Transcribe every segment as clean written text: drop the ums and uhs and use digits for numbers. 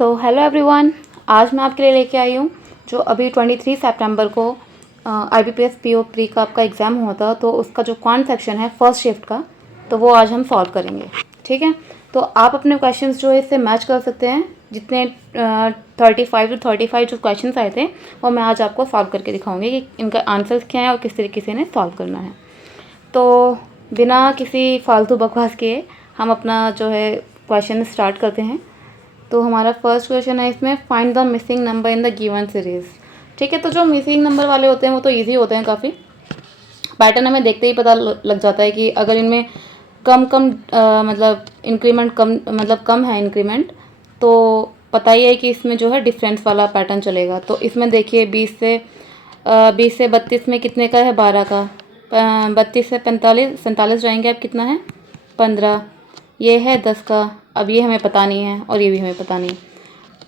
तो hello everyone, आज मैं आपके लिए लेके आई हूँ जो अभी 23 सितंबर को IBPS PO प्री का आपका एग्ज़ाम हुआ था, तो उसका जो क्वांट सेक्शन है फर्स्ट शिफ्ट का, तो वो आज हम सॉल्व करेंगे। ठीक है, तो आप अपने क्वेश्चंस जो है इससे मैच कर सकते हैं। जितने 35 जो क्वेश्चंस आए थे वो मैं आज आपको सॉल्व करके दिखाऊंगी कि इनका आंसर्स क्या है और किस तरीके से इन्हें सॉल्व करना है। तो बिना किसी फालतू बकवास के हम अपना जो है क्वेश्चन स्टार्ट करते हैं। तो हमारा फर्स्ट क्वेश्चन है इसमें, find the missing number in the given series. ठीक है, तो जो मिसिंग नंबर वाले होते हैं वो तो इजी होते हैं काफ़ी। पैटर्न हमें देखते ही पता लग जाता है कि अगर इनमें मतलब इंक्रीमेंट कम है इंक्रीमेंट, तो पता ही है कि इसमें जो है डिफरेंस वाला पैटर्न चलेगा। तो इसमें देखिए 20 से 32 में कितने का है, 12 का। 32 से 47 जाएंगे, अब कितना है, 15। ये है 10 का, अब ये हमें पता नहीं है और ये भी हमें पता नहीं।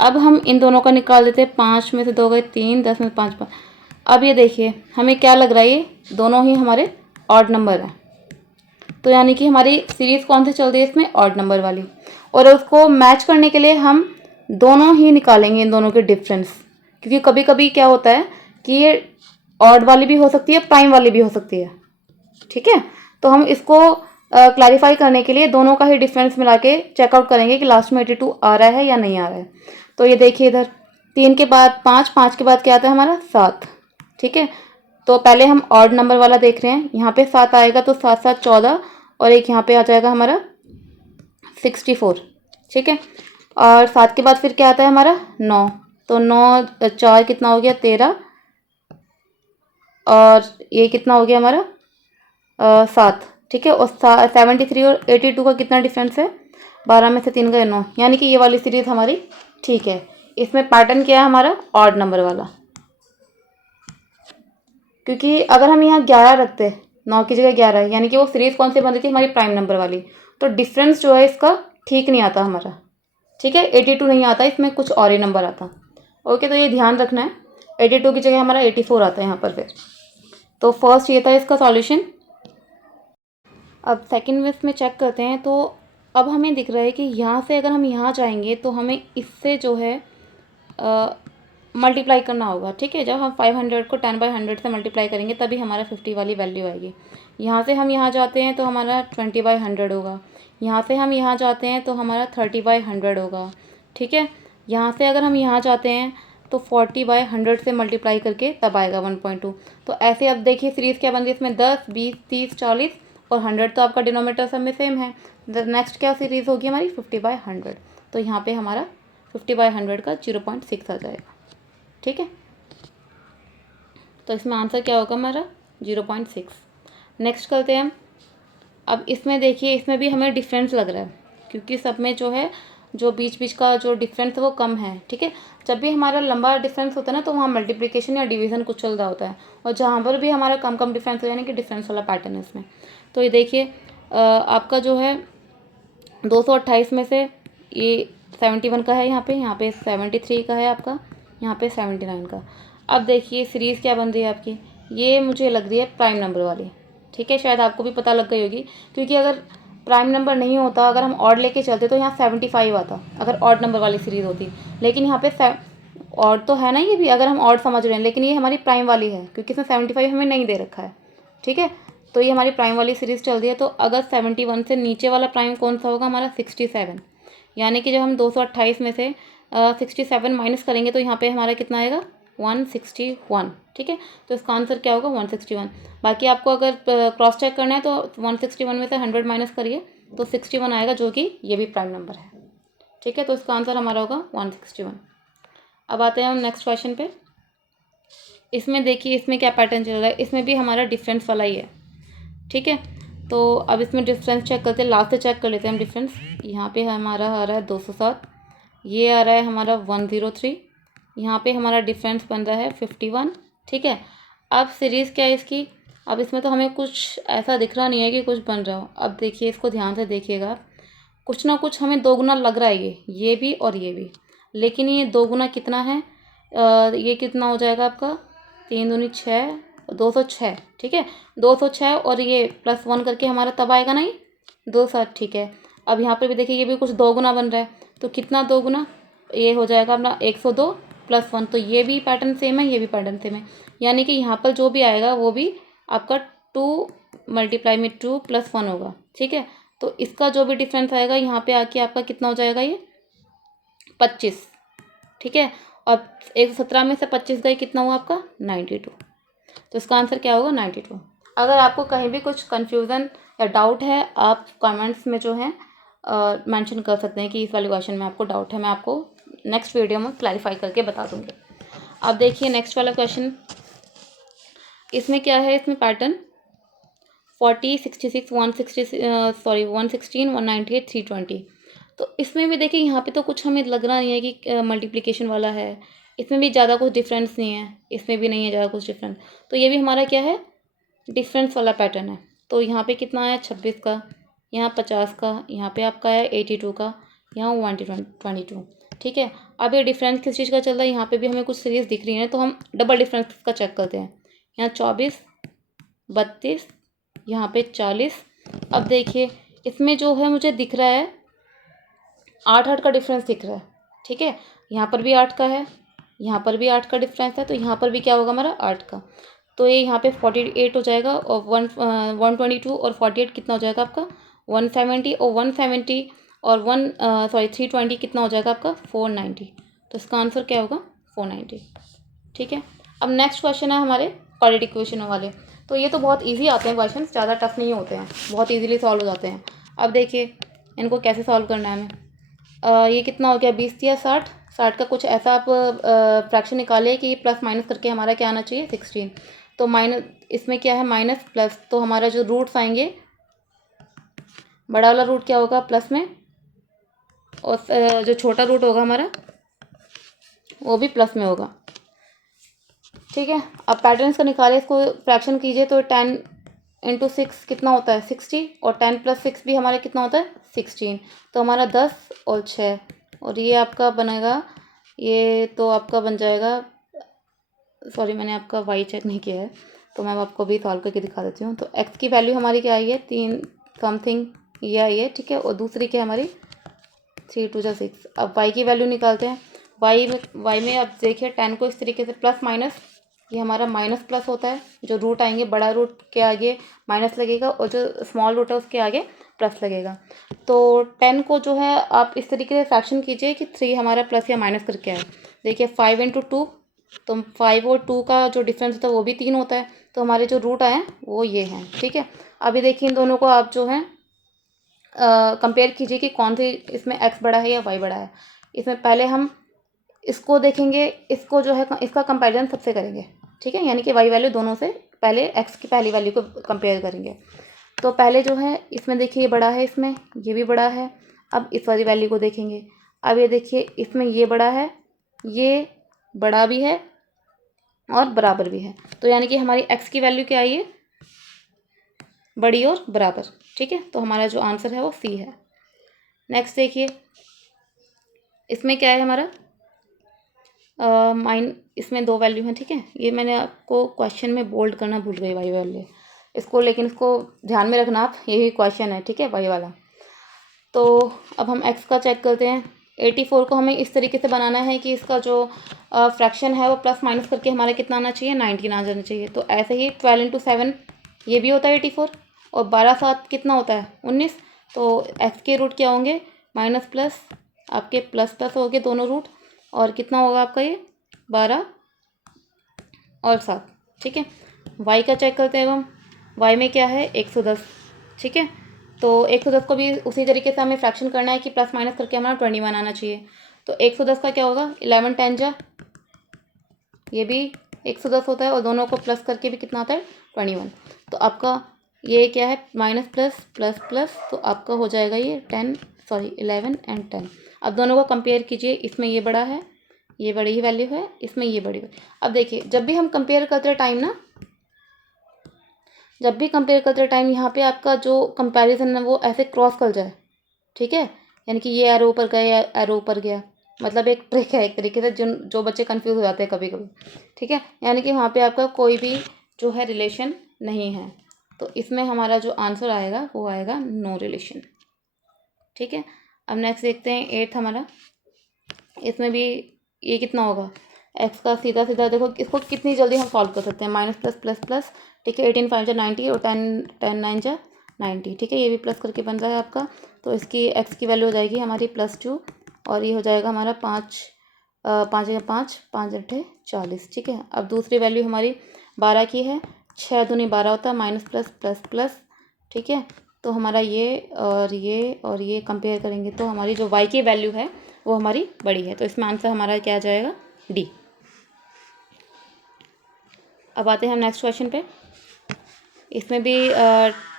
अब हम इन दोनों का निकाल देते हैं। 5 में से 2 गए 3, 10 में 5 5। अब ये देखिए हमें क्या लग रहा है, ये दोनों ही हमारे ऑड नंबर हैं। तो यानी कि हमारी सीरीज़ कौन सी चल रही है इसमें, ऑड नंबर वाली। और उसको मैच करने के लिए हम दोनों ही निकालेंगे इन दोनों के डिफरेंस, क्योंकि कभी कभी क्या होता है कि ये ऑड वाली भी हो सकती है, प्राइम वाली भी हो सकती है। ठीक है, तो हम इसको क्लैरिफाई करने के लिए दोनों का ही डिफरेंस मिला के चेकआउट करेंगे कि लास्ट में 82 आ रहा है या नहीं आ रहा है। तो ये देखिए इधर 3 के बाद 5, 5 के बाद क्या आता है हमारा 7। ठीक है, तो पहले हम ऑड नंबर वाला देख रहे हैं। यहाँ पे 7 आएगा तो 7 7 14, और एक यहाँ पे आ जाएगा हमारा 64। ठीक है, और 7 के बाद फिर क्या आता है हमारा 9। तो 9 4 कितना हो गया, 13, और ये कितना हो गया हमारा 7। ठीक है, और 73 और 82 का कितना डिफरेंस है, 12 में से 3 गए 9। यानी कि ये वाली सीरीज़ हमारी ठीक है। इसमें पैटर्न क्या है हमारा, ऑड नंबर वाला। क्योंकि अगर हम यहाँ 11 रखते, 9 की जगह 11, यानी कि वो सीरीज़ कौन सी बन रही थी, हमारी प्राइम नंबर वाली, तो डिफरेंस जो है इसका ठीक नहीं आता हमारा। ठीक है, 82 नहीं आता, इसमें कुछ और ही नंबर आता। ओके, तो ये ध्यान रखना है, 82 की जगह हमारा 84 आता है यहाँ पर फिर। तो फर्स्ट ये था इसका सॉल्यूशन। अब सेकंड वेस में चेक करते हैं। तो अब हमें दिख रहा है कि यहाँ से अगर हम यहाँ जाएंगे तो हमें इससे जो है मल्टीप्लाई करना होगा। ठीक है, जब हम 500 को 10/100 से मल्टीप्लाई करेंगे तभी हमारा 50 वाली वैल्यू आएगी। यहाँ से हम यहाँ जाते हैं तो हमारा 20/100 होगा। यहाँ से हम यहाँ जाते हैं तो हमारा 30/100 होगा। ठीक है, यहाँ से अगर हम यहाँ जाते हैं तो 40/100 से मल्टीप्लाई करके तब आएगा 1.2। तो ऐसे अब देखिए सीरीज़ क्या बन रही है इसमें, 10 20 30 40 और 100 तो आपका डिनोमीटर सब में सेम है। नेक्स्ट क्या सीरीज़ होगी हमारी, 50/100। तो यहाँ पे हमारा 50/100 का 0.6 आ जाएगा। ठीक है, तो इसमें आंसर क्या होगा हमारा 0.6। नेक्स्ट करते हैं हम। अब इसमें देखिए इसमें भी हमें डिफरेंस लग रहा है, क्योंकि सब में जो है जो बीच बीच का जो डिफरेंस है वो कम है। ठीक है, जब भी हमारा लंबा डिफरेंस होता है ना तो वहाँ मल्टीप्लिकेशन या डिवीज़न कुछ चल रहा होता है, और जहाँ पर भी हमारा कम कम डिफरेंस हो यानी कि डिफरेंस वाला पैटर्न है इसमें। तो ये देखिए आपका जो है 228 में से ये 71 का है, यहाँ पे 73 का है आपका, यहाँ पे 79 का। अब देखिए सीरीज़ क्या बन रही है आपकी, ये मुझे लग रही है प्राइम नंबर वाली। ठीक है, शायद आपको भी पता लग गई होगी, क्योंकि अगर प्राइम नंबर नहीं होता, अगर हम ऑड लेके चलते तो यहाँ 75 आता अगर ऑड नंबर वाली सीरीज़ होती। लेकिन यहाँ पे ऑड तो है ना, ये भी अगर हम ऑड समझ रहे हैं, लेकिन ये हमारी प्राइम वाली है क्योंकि इसमें 75 हमें नहीं दे रखा है। ठीक है, तो ये हमारी प्राइम वाली सीरीज़ चल रही है। तो अगर 71 से नीचे वाला प्राइम कौन सा होगा हमारा, 67। यानी कि जब हम 228 में से 67 माइनस करेंगे तो यहाँ पे हमारा कितना आएगा, 161। ठीक है, तो इसका आंसर क्या होगा, 161। बाकी आपको अगर क्रॉस चेक करना है तो 161 में से 100 माइनस करिए तो 61 आएगा, जो कि ये भी प्राइम नंबर है। ठीक है, तो इसका आंसर हमारा होगा 161। अब आते हैं हम नेक्स्ट क्वेश्चन पे। इसमें देखिए इसमें क्या पैटर्न चल रहा है, इसमें भी हमारा डिफरेंस वाला ही है। ठीक है, तो अब इसमें डिफरेंस चेक करते हैं, लास्ट से चेक कर लेते हैं हम डिफरेंस। यहाँ पे हमारा आ रहा है 207, ये आ रहा है हमारा 103, यहाँ पे हमारा डिफरेंस बन रहा है 51। ठीक है, अब सीरीज़ क्या है इसकी, अब इसमें तो हमें कुछ ऐसा दिख रहा नहीं है कि कुछ बन रहा हो। अब देखिए इसको ध्यान से देखिएगा, कुछ ना कुछ हमें दो गुना लग रहा है, ये भी और ये भी। लेकिन ये दो गुना कितना है, ये कितना हो जाएगा आपका, 3 दूनी 6, 206। ठीक है, 206 और ये +1 करके हमारा तब आएगा नहीं 207। ठीक है, अब यहाँ पर भी देखिए ये भी कुछ दो गुना बन रहा है, तो कितना दो गुना, ये हो जाएगा अपना 102 प्लस 1। तो ये भी पैटर्न सेम है, ये भी पैटर्न सेम है, यानी कि यहाँ पर जो भी आएगा वो भी आपका 2 मल्टीप्लाई में 2 प्लस 1 होगा। ठीक है, तो इसका जो भी डिफरेंस आएगा यहाँ पे आके आपका कितना हो जाएगा, ये 25। ठीक है, और 117 में से 25 गए, कितना हुआ आपका 92। तो इसका आंसर क्या होगा 92। अगर आपको कहीं भी कुछ कन्फ्यूज़न या डाउट है, आप कमेंट्स में जो है मेंशन कर सकते हैं कि इस वाले क्वेश्चन में आपको डाउट है, मैं आपको नेक्स्ट वीडियो में क्लैरिफाई करके बता दूँगी। अब देखिए नेक्स्ट वाला क्वेश्चन, इसमें क्या है, इसमें पैटर्न 40, 66, 116, 198, 320। तो इसमें भी देखिए यहाँ पे तो कुछ हमें लग रहा नहीं है कि मल्टीप्लिकेशन वाला है, इसमें भी ज़्यादा कुछ डिफरेंस नहीं है, इसमें भी नहीं है ज़्यादा कुछ डिफरेंस। तो ये भी हमारा क्या है, डिफरेंस वाला पैटर्न है। तो यहाँ पे कितना है 26 का, यहाँ 50 का, यहाँ पे आपका है 82 का, यहाँ 122। ठीक है, अब ये डिफरेंस किस चीज़ का चल रहा है, यहाँ पे भी हमें कुछ सीरीज दिख रही है, तो हम डबल डिफरेंस का चेक करते हैं। यहाँ 24, 32, यहाँ पे 40। अब देखिए इसमें जो है मुझे दिख रहा है 8 का डिफरेंस दिख रहा है। ठीक है, यहाँ पर भी 8 का है, यहाँ पर भी 8 का डिफरेंस है, तो यहाँ पर भी क्या होगा हमारा 8 का। तो ये यहाँ पे 48 हो जाएगा, और 122 और 48 कितना हो जाएगा आपका 170, और 170 और 320 कितना हो जाएगा आपका 490। तो इसका आंसर क्या होगा 490। ठीक है, अब नेक्स्ट क्वेश्चन है हमारे क्वाड्रेटिक इक्वेशन वाले। तो ये तो बहुत इजी आते हैं क्वेश्चन, ज़्यादा टफ नहीं होते हैं, बहुत इजीली सॉल्व हो जाते हैं। अब देखिए इनको कैसे सॉल्व करना है हमें। ये कितना हो गया 20 दिया 60, 60 का कुछ ऐसा आप फ्रैक्शन निकालिए कि प्लस माइनस करके हमारा क्या आना चाहिए 16। तो माइनस, इसमें क्या है माइनस प्लस, तो हमारा जो रूट्स आएंगे, बड़ा वाला रूट क्या होगा प्लस में, और जो छोटा रूट होगा हमारा वो भी प्लस में होगा। ठीक है, अब पैटर्न्स का निकाले, इसको फ्रैक्शन कीजिए, तो 10 इंटू 6 कितना होता है 60, और 10 प्लस 6 भी हमारे कितना होता है 16। तो हमारा 10 और 6, और ये आपका बनेगा, ये तो आपका बन जाएगा, सॉरी मैंने आपका वाई चेक नहीं किया है, तो मैं आपको भी सॉल्व करके दिखा देती हूँ। तो एक्स की वैल्यू हमारी क्या आई है 3 समथिंग ये आई है। ठीक है, और दूसरी क्या हमारी 3 2 जा 6। अब वाई की वैल्यू निकालते हैं। वाई में अब देखिए 10 को इस तरीके से प्लस माइनस, ये हमारा माइनस प्लस होता है, जो रूट आएंगे बड़ा रूट के आगे माइनस लगेगा, और जो स्मॉल रूट है उसके आगे प्लस लगेगा। तो 10 को जो है आप इस तरीके से फ्रैक्शन कीजिए कि 3 हमारा प्लस या माइनस करके आए। देखिए 5 इंटू 2, तो 5 और 2 का जो डिफरेंस होता है वो भी 3 होता है, तो हमारे जो रूट आए हैं वो ये हैं। ठीक है, अभी देखिए इन दोनों को आप जो है कंपेयर कीजिए कि कौन सी इसमें एक्स बड़ा है या वाई बड़ा है। इसमें पहले हम इसको देखेंगे, इसको जो है इसका कंपैरिजन सबसे करेंगे। ठीक है, यानी कि वाई वैल्यू दोनों से पहले एक्स की पहली वैल्यू को कंपेयर करेंगे। तो पहले जो है इसमें देखिए ये बड़ा है, इसमें ये भी बड़ा है। अब इस वाली वैल्यू को देखेंगे, अब ये देखिए इसमें ये बड़ा है, ये बड़ा भी है और बराबर भी है, तो यानी कि हमारी एक्स की वैल्यू क्या आई है बड़ी और बराबर। ठीक है, तो हमारा जो आंसर है वो सी है। नेक्स्ट देखिए इसमें क्या है हमारा इसमें 2 वैल्यू हैं। ठीक है, ये मैंने आपको क्वेश्चन में बोल्ड करना भूल गई वाई वैल्यू इसको, लेकिन इसको ध्यान में रखना आप, यही क्वेश्चन है। ठीक है, वाई वाला। तो अब हम एक्स का चेक करते हैं। 84 को हमें इस तरीके से बनाना है कि इसका जो फ्रैक्शन है वो प्लस माइनस करके हमारा कितना आना चाहिए 19 आ जाना चाहिए। तो ऐसे ही 12 इंटू 7 ये भी होता है 84, और 12 7 कितना होता है 19। तो एक्स के रूट क्या होंगे माइनस प्लस, आपके प्लस प्लस हो गए दोनों रूट, और कितना होगा आपका ये 12 और 7। ठीक है, वाई का चेक करते हैं हम। वाई में क्या है 110। ठीक है, तो 110 को भी उसी तरीके से हमें फ्रैक्शन करना है कि प्लस माइनस करके हमारा 21 आना चाहिए। तो 110 का क्या होगा 11 10 जा, ये भी 110 होता है, और दोनों को प्लस करके भी कितना आता है 21। तो आपका ये क्या है माइनस प्लस प्लस प्लस, तो आपका हो जाएगा ये 11 एंड 10। अब दोनों को कंपेयर कीजिए, इसमें ये बड़ा है, ये बड़ी ही वैल्यू है, इसमें ये बड़ी है। अब देखिए जब भी हम कंपेयर करते टाइम ना, जब भी कंपेयर करते टाइम यहाँ पे आपका जो कंपैरिजन है वो ऐसे क्रॉस कर जाए। ठीक है, यानी कि ये एरो ऊपर गया या एरो ऊपर गया, मतलब एक ट्रिक है एक तरीके से, जो बच्चे कंफ्यूज हो जाते हैं कभी कभी। ठीक है, यानी कि वहाँ पे आपका कोई भी जो है रिलेशन नहीं है, तो इसमें हमारा जो आंसर आएगा वो आएगा नो रिलेशन। ठीक है, अब नेक्स्ट देखते हैं 8th हमारा। इसमें भी ये कितना होगा, एक्स का सीधा सीधा देखो इसको कितनी जल्दी हम सॉल्व कर सकते हैं, माइनस प्लस प्लस प्लस, ठीक है, 18 5 जा 90 और 10 9 जा 90, ठीक है, ये भी प्लस करके बन रहा है आपका। तो इसकी एक्स की वैल्यू हो जाएगी हमारी +2 और ये हो जाएगा हमारा 5 5 या 5 5 8 40, ठीक है। अब दूसरी वैल्यू हमारी 12 की है, 6 दूनी 12 होता है, माइनस प्लस प्लस प्लस, ठीक है। तो हमारा ये और ये कंपेयर करेंगे तो हमारी जो y की वैल्यू है वो हमारी बड़ी है, तो इसमें आंसर हमारा क्या आ जाएगा, डी। अब आते हैं हम नेक्स्ट क्वेश्चन पे। इसमें भी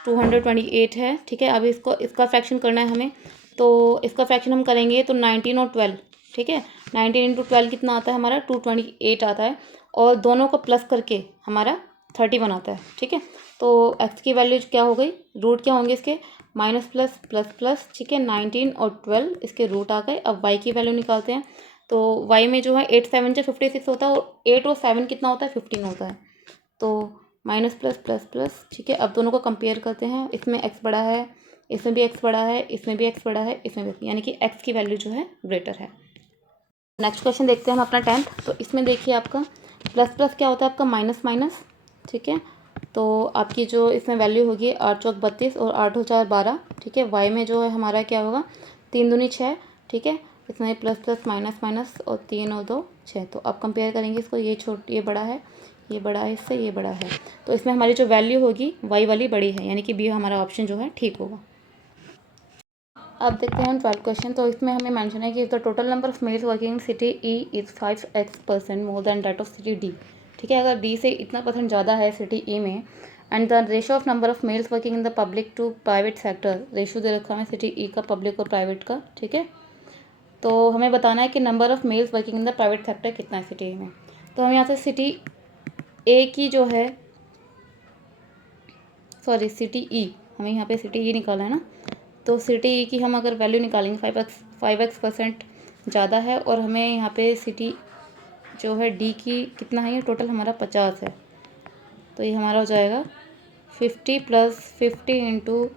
228 है, ठीक है। अभी इसका फ्रैक्शन करना है हमें, तो इसका फ्रैक्शन हम करेंगे तो 19 और 12, ठीक है। 19 इंटू 12 कितना आता है हमारा, 228 आता है, और दोनों को प्लस करके हमारा 31 आता है, ठीक है। तो एक्स की वैल्यू क्या हो गई, रूट क्या होंगे इसके, माइनस प्लस प्लस प्लस, ठीक है, 19 और 12 इसके रूट आ गए। अब वाई की वैल्यू निकालते हैं, तो वाई में जो है 8 7 से 56 होता है, और 8 और 7 कितना होता है, 15 होता है। तो माइनस प्लस प्लस प्लस, ठीक है। अब दोनों को कंपेयर करते हैं, इसमें एक्स बड़ा है, इसमें भी एक्स बड़ा है, इसमें भी एक्स बड़ा है, इसमें भी, यानी कि एक्स की वैल्यू जो है ग्रेटर है। नेक्स्ट क्वेश्चन देखते हैं हम अपना 10th। तो इसमें देखिए आपका प्लस प्लस क्या होता है आपका, माइनस माइनस, ठीक है। तो आपकी जो इसमें वैल्यू होगी 8 चौक 32 और 8 और 4 12, ठीक है। वाई में जो है हमारा क्या होगा, 3 दूनी 6, ठीक है। इसमें प्लस प्लस माइनस माइनस और 3 और 2 6। तो अब कंपेयर करेंगे इसको, ये बड़ा है, ये बड़ा है इससे, ये बड़ा है, तो इसमें हमारी जो वैल्यू होगी वाई वाली बड़ी है, यानी कि बी हमारा ऑप्शन जो है ठीक होगा। अब देखते हैं हम 12 क्वेश्चन। तो इसमें हमें मेंशन है कि the total number of males working in city E is 5x% more than that of city D, ठीक है। अगर डी से इतना परसेंट ज़्यादा है सिटी ई में, and the ratio of number of males working in the public to private sector, ratio दे रखा है सिटी ई का पब्लिक और प्राइवेट का, ठीक है। तो हमें बताना है कि number of males working in the private sector कितना है सिटी ई में। तो हम यहाँ से सिटी ए की जो है, सॉरी सिटी ई, हमें यहाँ पे सिटी ई निकाला है ना, तो सिटी ई की हम अगर वैल्यू निकालेंगे 5x% ज़्यादा है, और हमें यहाँ पे सिटी जो है डी की कितना है, ये टोटल हमारा 50 है, तो ये हमारा हो जाएगा 50 + 50 ×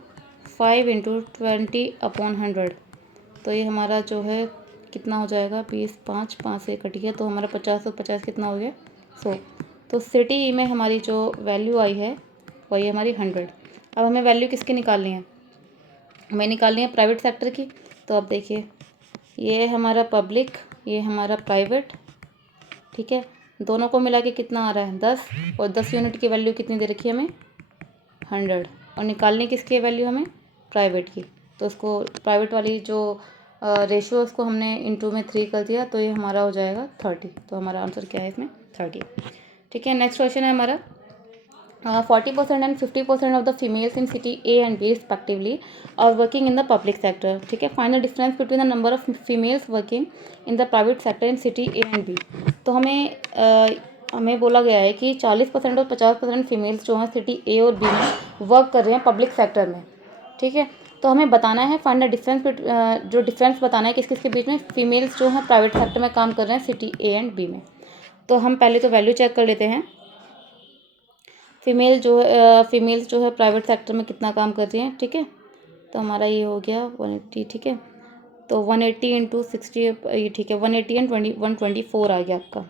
5 × 20/100। तो ये हमारा जो है कितना हो जाएगा, 20 5 5 से कट गया, तो हमारा 50 और 50 कितना हो गया, 100। तो सिटी ई में हमारी जो वैल्यू आई है वही हमारी 100। अब हमें वैल्यू किसकी निकालनी है, हमें निकालनी है प्राइवेट सेक्टर की। तो अब देखिए, ये हमारा पब्लिक, ये हमारा प्राइवेट, ठीक है। दोनों को मिला के कितना आ रहा है, 10, और 10 यूनिट की वैल्यू कितनी दे रखी है हमें, 100, और निकालनी किसकी है वैल्यू हमें, प्राइवेट की। तो उसको प्राइवेट वाली जो रेशियो उसको हमने इंटू में 3 कर दिया, तो ये हमारा हो जाएगा 30। तो हमारा आंसर क्या है इसमें, 30, ठीक है। नेक्स्ट क्वेश्चन है हमारा 40% and 50% of the females in city A and B respectively are working in the public sector, ठीक है। Find the difference between the number of females working in the private sector in city A and B. तो हमें बोला गया है कि 40% और 50% females जो हैं सिटी ए और बी में वर्क कर रहे हैं पब्लिक सेक्टर में, ठीक है। तो हमें बताना है फाइंड द डिफरेंस, जो डिफरेंस बताना है किस किस के बीच में, फीमेल्स जो हैं प्राइवेट सेक्टर में काम कर रहे हैं सिटी ए एंड बी में। तो हम पहले तो वैल्यू चेक कर लेते हैं, फीमेल्स जो है प्राइवेट सेक्टर में कितना काम कर रही हैं, ठीक है। तो हमारा ये हो गया 180, ठीक है। तो 180 × 60, ये ठीक है, 180 एंड 124 आ गया आपका।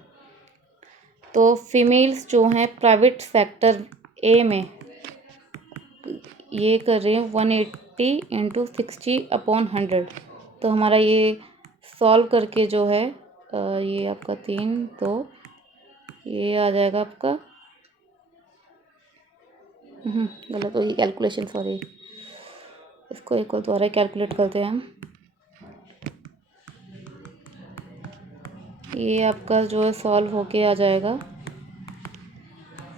तो फीमेल्स जो हैं प्राइवेट सेक्टर ए में ये कर रहे हैं 180 × 60/100। तो हमारा ये सॉल्व करके जो है ये आपका 3 तो ये आ जाएगा आपका, गलत होगी कैलकुलेशन, सॉरी, इसको एक और दोबारा कैलकुलेट करते हैं हम। ये आपका जो है सॉल्व होके आ जाएगा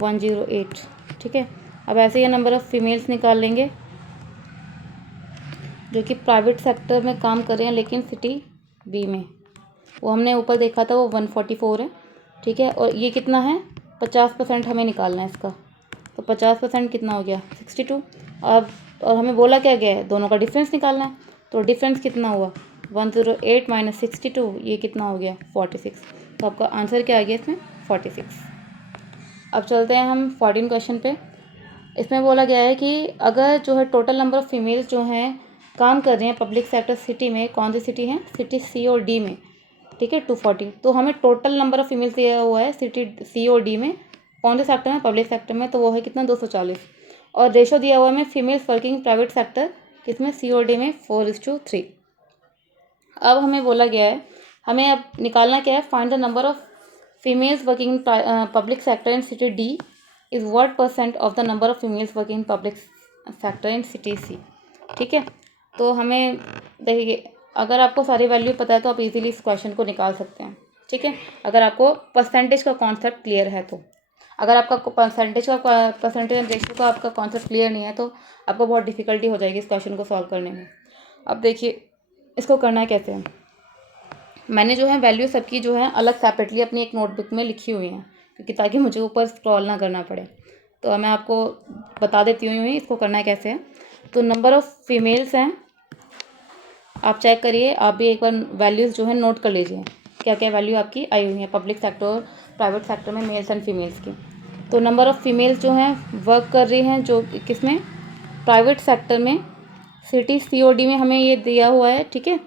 108, ठीक है। अब ऐसे ही नंबर ऑफ़ फीमेल्स निकाल लेंगे जो कि प्राइवेट सेक्टर में काम कर रहे हैं लेकिन सिटी बी में, वो हमने ऊपर देखा था वो 144 है, ठीक है। और ये कितना है, 50% हमें निकालना है इसका, तो 50% कितना हो गया, 62। अब और हमें बोला क्या गया है, दोनों का डिफरेंस निकालना है, तो डिफरेंस कितना हुआ, 108 - 62, ये कितना हो गया, 46। तो आपका आंसर क्या आ गया इसमें, 46। अब चलते हैं हम 14 क्वेश्चन पे। इसमें बोला गया है कि अगर जो है टोटल नंबर ऑफ़ फीमेल्स जो हैं काम कर रही हैं पब्लिक सेक्टर सिटी में, कौन सी सिटी हैं, सिटी सी और डी में, ठीक है 240। तो हमें टोटल नंबर ऑफ़ फीमेल्स दिया हुआ है सिटी सी और डी में, कौन से सेक्टर में, पब्लिक सेक्टर में, तो वो है कितना 240। और रेशो दिया हुआ है हमें फीमेल्स वर्किंग प्राइवेट सेक्टर किसमें, सी और डी में 4:3। अब हमें बोला गया है हमें अब निकालना क्या है, find the number of females working in public sector in city D is what % of the number of females working in public sector in city C. ठीक है, तो हमें देखिए अगर आपको सारी वैल्यू पता है तो आप इजीली इस क्वेश्चन को निकाल सकते हैं। ठीक है, अगर आपको परसेंटेज का कॉन्सेप्ट क्लियर है तो। अगर आपका परसेंटेज रेशियो का आपका कॉन्सेप्ट क्लियर नहीं है तो आपको बहुत डिफिकल्टी हो जाएगी इस क्वेश्चन को सॉल्व करने में। अब देखिए इसको करना है कैसे है, मैंने जो है वैल्यू सबकी जो है अलग सेपरेटली अपनी एक नोटबुक में लिखी हुई हैं, क्योंकि ताकि मुझे ऊपर स्क्रॉल ना करना पड़े। तो मैं आपको बता देती हूँ इसको करना है कैसे है। तो नंबर ऑफ़ फीमेल्स हैं, आप चेक करिए, आप भी एक बार वैल्यूज़ जो है नोट कर लीजिए क्या क्या वैल्यू आपकी आई हुई है पब्लिक सेक्टर और प्राइवेट सेक्टर में मेल्स एंड फीमेल्स की। तो नंबर ऑफ़ फीमेल्स जो हैं वर्क कर रही हैं जो किसमें, प्राइवेट सेक्टर में, सिटी सी और डी में हमें ये दिया हुआ है। ठीक है,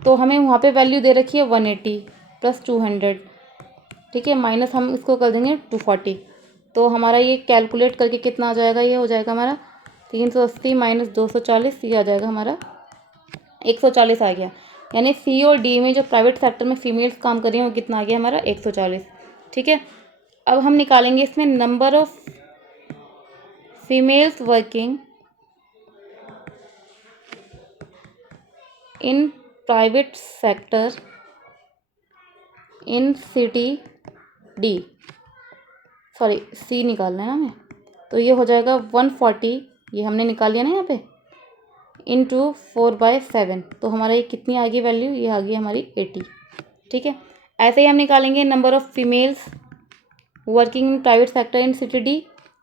तो हमें वहाँ पे वैल्यू दे रखी है 180 + 200। ठीक है, माइनस हम इसको कर देंगे 240। तो हमारा ये कैलकुलेट करके कितना आ जाएगा, ये हो जाएगा हमारा 380 - 240, ये आ जाएगा हमारा 140 आ गया। यानी सी और डी में जो प्राइवेट सेक्टर में फीमेल्स काम कर रही हैं वो कितना आ गया हमारा 140। ठीक है, अब हम निकालेंगे इसमें number of females working in private sector in city D, sorry C निकालना है ना हमें, तो ये हो जाएगा 140, ये हमने निकाल लिया ना यहाँ पे, इंटू 4/7। तो हमारा ये कितनी आ गई वैल्यू, ये आ गई हमारी 80। ठीक है, ऐसे ही हम निकालेंगे number of females working in private sector in city D.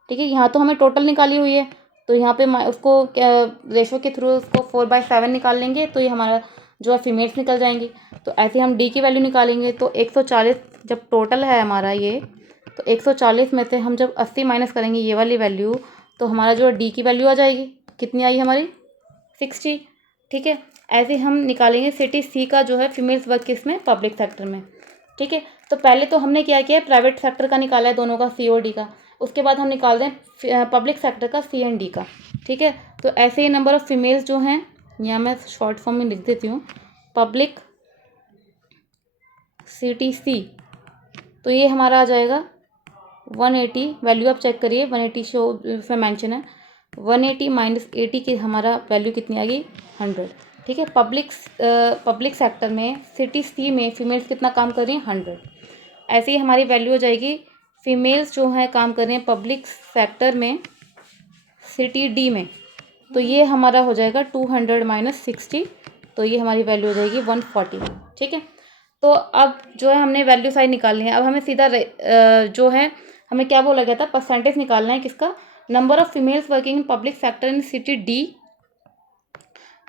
ठीक है, यहाँ तो हमें टोटल निकाली हुई है, तो यहाँ पे उसको रेशो के थ्रू उसको 4/7 निकाल लेंगे, तो ये हमारा जो है फीमेल्स निकल जाएंगी। तो ऐसे हम डी की वैल्यू निकालेंगे, तो 140 जब टोटल है हमारा ये, तो 140 में से हम जब 80 माइनस करेंगे ये वाली वैल्यू, तो हमारा जो डी की वैल्यू आ जाएगी, कितनी आई हमारी 60। ठीक है, ऐसे हम निकालेंगे सिटी सी का जो है फीमेल्स वर्क किसमें, पब्लिक सेक्टर में। ठीक है, तो पहले तो हमने क्या किया है, प्राइवेट सेक्टर का निकाला है दोनों का, सी और डी का। उसके बाद हम निकाल दें पब्लिक सेक्टर का सी एंड डी का। ठीक है, तो ऐसे ही नंबर ऑफ़ फीमेल्स जो हैं, यहाँ मैं शॉर्ट फॉर्म में लिख देती हूँ, पब्लिक सिटी सी, तो ये हमारा आ जाएगा 180। वैल्यू आप चेक करिए, 180 शो इसमें मैंशन है, 180 - 80 की हमारा वैल्यू कितनी आ गई 100। ठीक है, पब्लिक सेक्टर में सिटी सी में फीमेल्स कितना काम कर रही हैं 100। ऐसे ही हमारी वैल्यू हो जाएगी, फीमेल्स जो है काम कर रही हैं पब्लिक सेक्टर में सिटी डी में, तो ये हमारा हो जाएगा 200 - 60, तो ये हमारी वैल्यू हो जाएगी 140। ठीक है, तो अब जो है हमने वैल्यू सारी निकालनी है। अब हमें सीधा जो है हमें क्या बोला गया था, परसेंटेज निकालना है किसका, number of females working in public sector in city D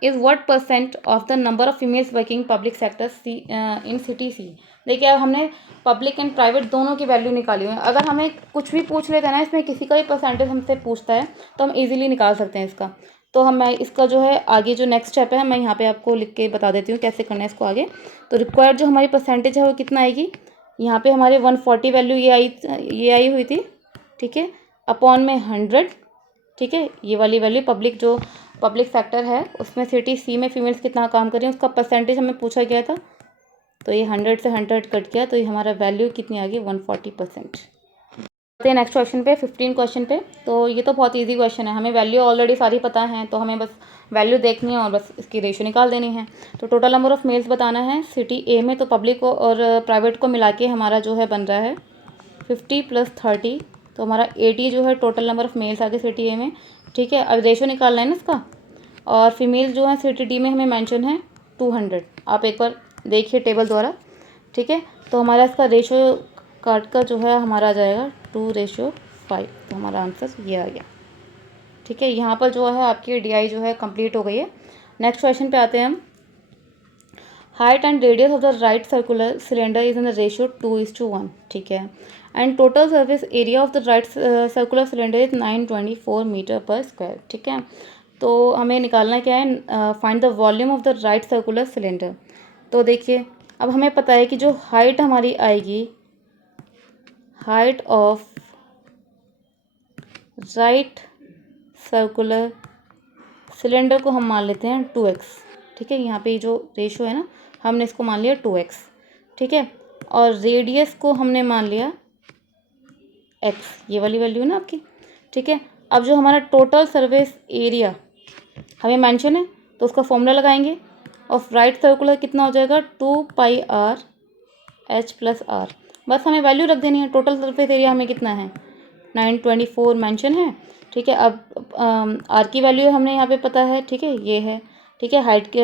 is what % of the number of females working public sector C in city C. देखिए अब हमने पब्लिक एंड प्राइवेट दोनों की वैल्यू निकाली हुई है। अगर हमें कुछ भी पूछ लेते हैं ना, इसमें किसी का भी परसेंटेज हमसे पूछता है तो हम इजीली निकाल सकते हैं इसका। तो मैं इसका जो है आगे जो नेक्स्ट स्टेप है मैं यहाँ पे आपको लिख के बता देती हूँ कैसे करना है इसको आगे। तो रिक्वायर्ड जो हमारी परसेंटेज है वो कितना आएगी, यहाँ पे हमारे 140 वैल्यू ये आई हुई थी। ठीक है, अपॉन में 100। ठीक है, ये वाली वैल्यू पब्लिक सेक्टर है उसमें सिटी सी में फीमेल्स कितना काम कर रही हैं उसका परसेंटेज हमें पूछा गया था। तो ये 100 से 100 कट गया, तो ये हमारा वैल्यू कितनी आ गई 140%। आते हैं नेक्स्ट क्वेश्चन पे, 15 क्वेश्चन पे। तो ये तो बहुत इजी क्वेश्चन है, हमें वैल्यू ऑलरेडी सारी पता है, तो हमें बस वैल्यू देखनी है और बस इसकी रेशो निकाल देनी है। तो टोटल नंबर ऑफ़ मेल्स बताना है सिटी ए में, तो पब्लिक को और प्राइवेट को मिला के हमारा जो है बन रहा है 50 + 30, तो हमारा 80 जो है टोटल नंबर ऑफ़ मेल्स आ गए सिटी ए में। ठीक है, अब रेशो निकालना है ना इसका, और फीमेल जो है सिटी डी में हमें मेंशन है 200। आप एक बार देखिए टेबल द्वारा। ठीक है, तो हमारा इसका रेशो काट कर जो है हमारा आ जाएगा 2:5, तो हमारा आंसर ये आ गया। ठीक है, यहाँ पर जो है आपकी डीआई जो है कंप्लीट हो गई है। नेक्स्ट क्वेश्चन पे आते हैं हम। Height and radius of the right circular cylinder is in the ratio 2:1। ठीक है, and total surface area of the right circular cylinder is 924 metre per square. ठीक है, तो हमें निकालना क्या है, find the volume of the right circular cylinder. तो देखिए अब हमें पता है कि जो हाइट हमारी आएगी, height of right circular cylinder को हम मान लेते हैं 2x। ठीक है, यहाँ पे जो रेशो है ना, हमने इसको मान लिया 2x। ठीक है, और रेडियस को हमने मान लिया x, ये वाली वैल्यू है ना आपकी। ठीक है, अब जो हमारा टोटल सरफेस एरिया हमें मेंशन है तो उसका फॉर्मूला लगाएंगे। ऑफ राइट सर्कुलर कितना हो जाएगा, 2πr h प्लस आर। बस हमें वैल्यू रख देनी है। टोटल सरफेस एरिया हमें कितना है, 924 मेंशन है। ठीक है, अब आर की वैल्यू हमने यहाँ पे पता है। ठीक है, ये है। ठीक है, हाइट की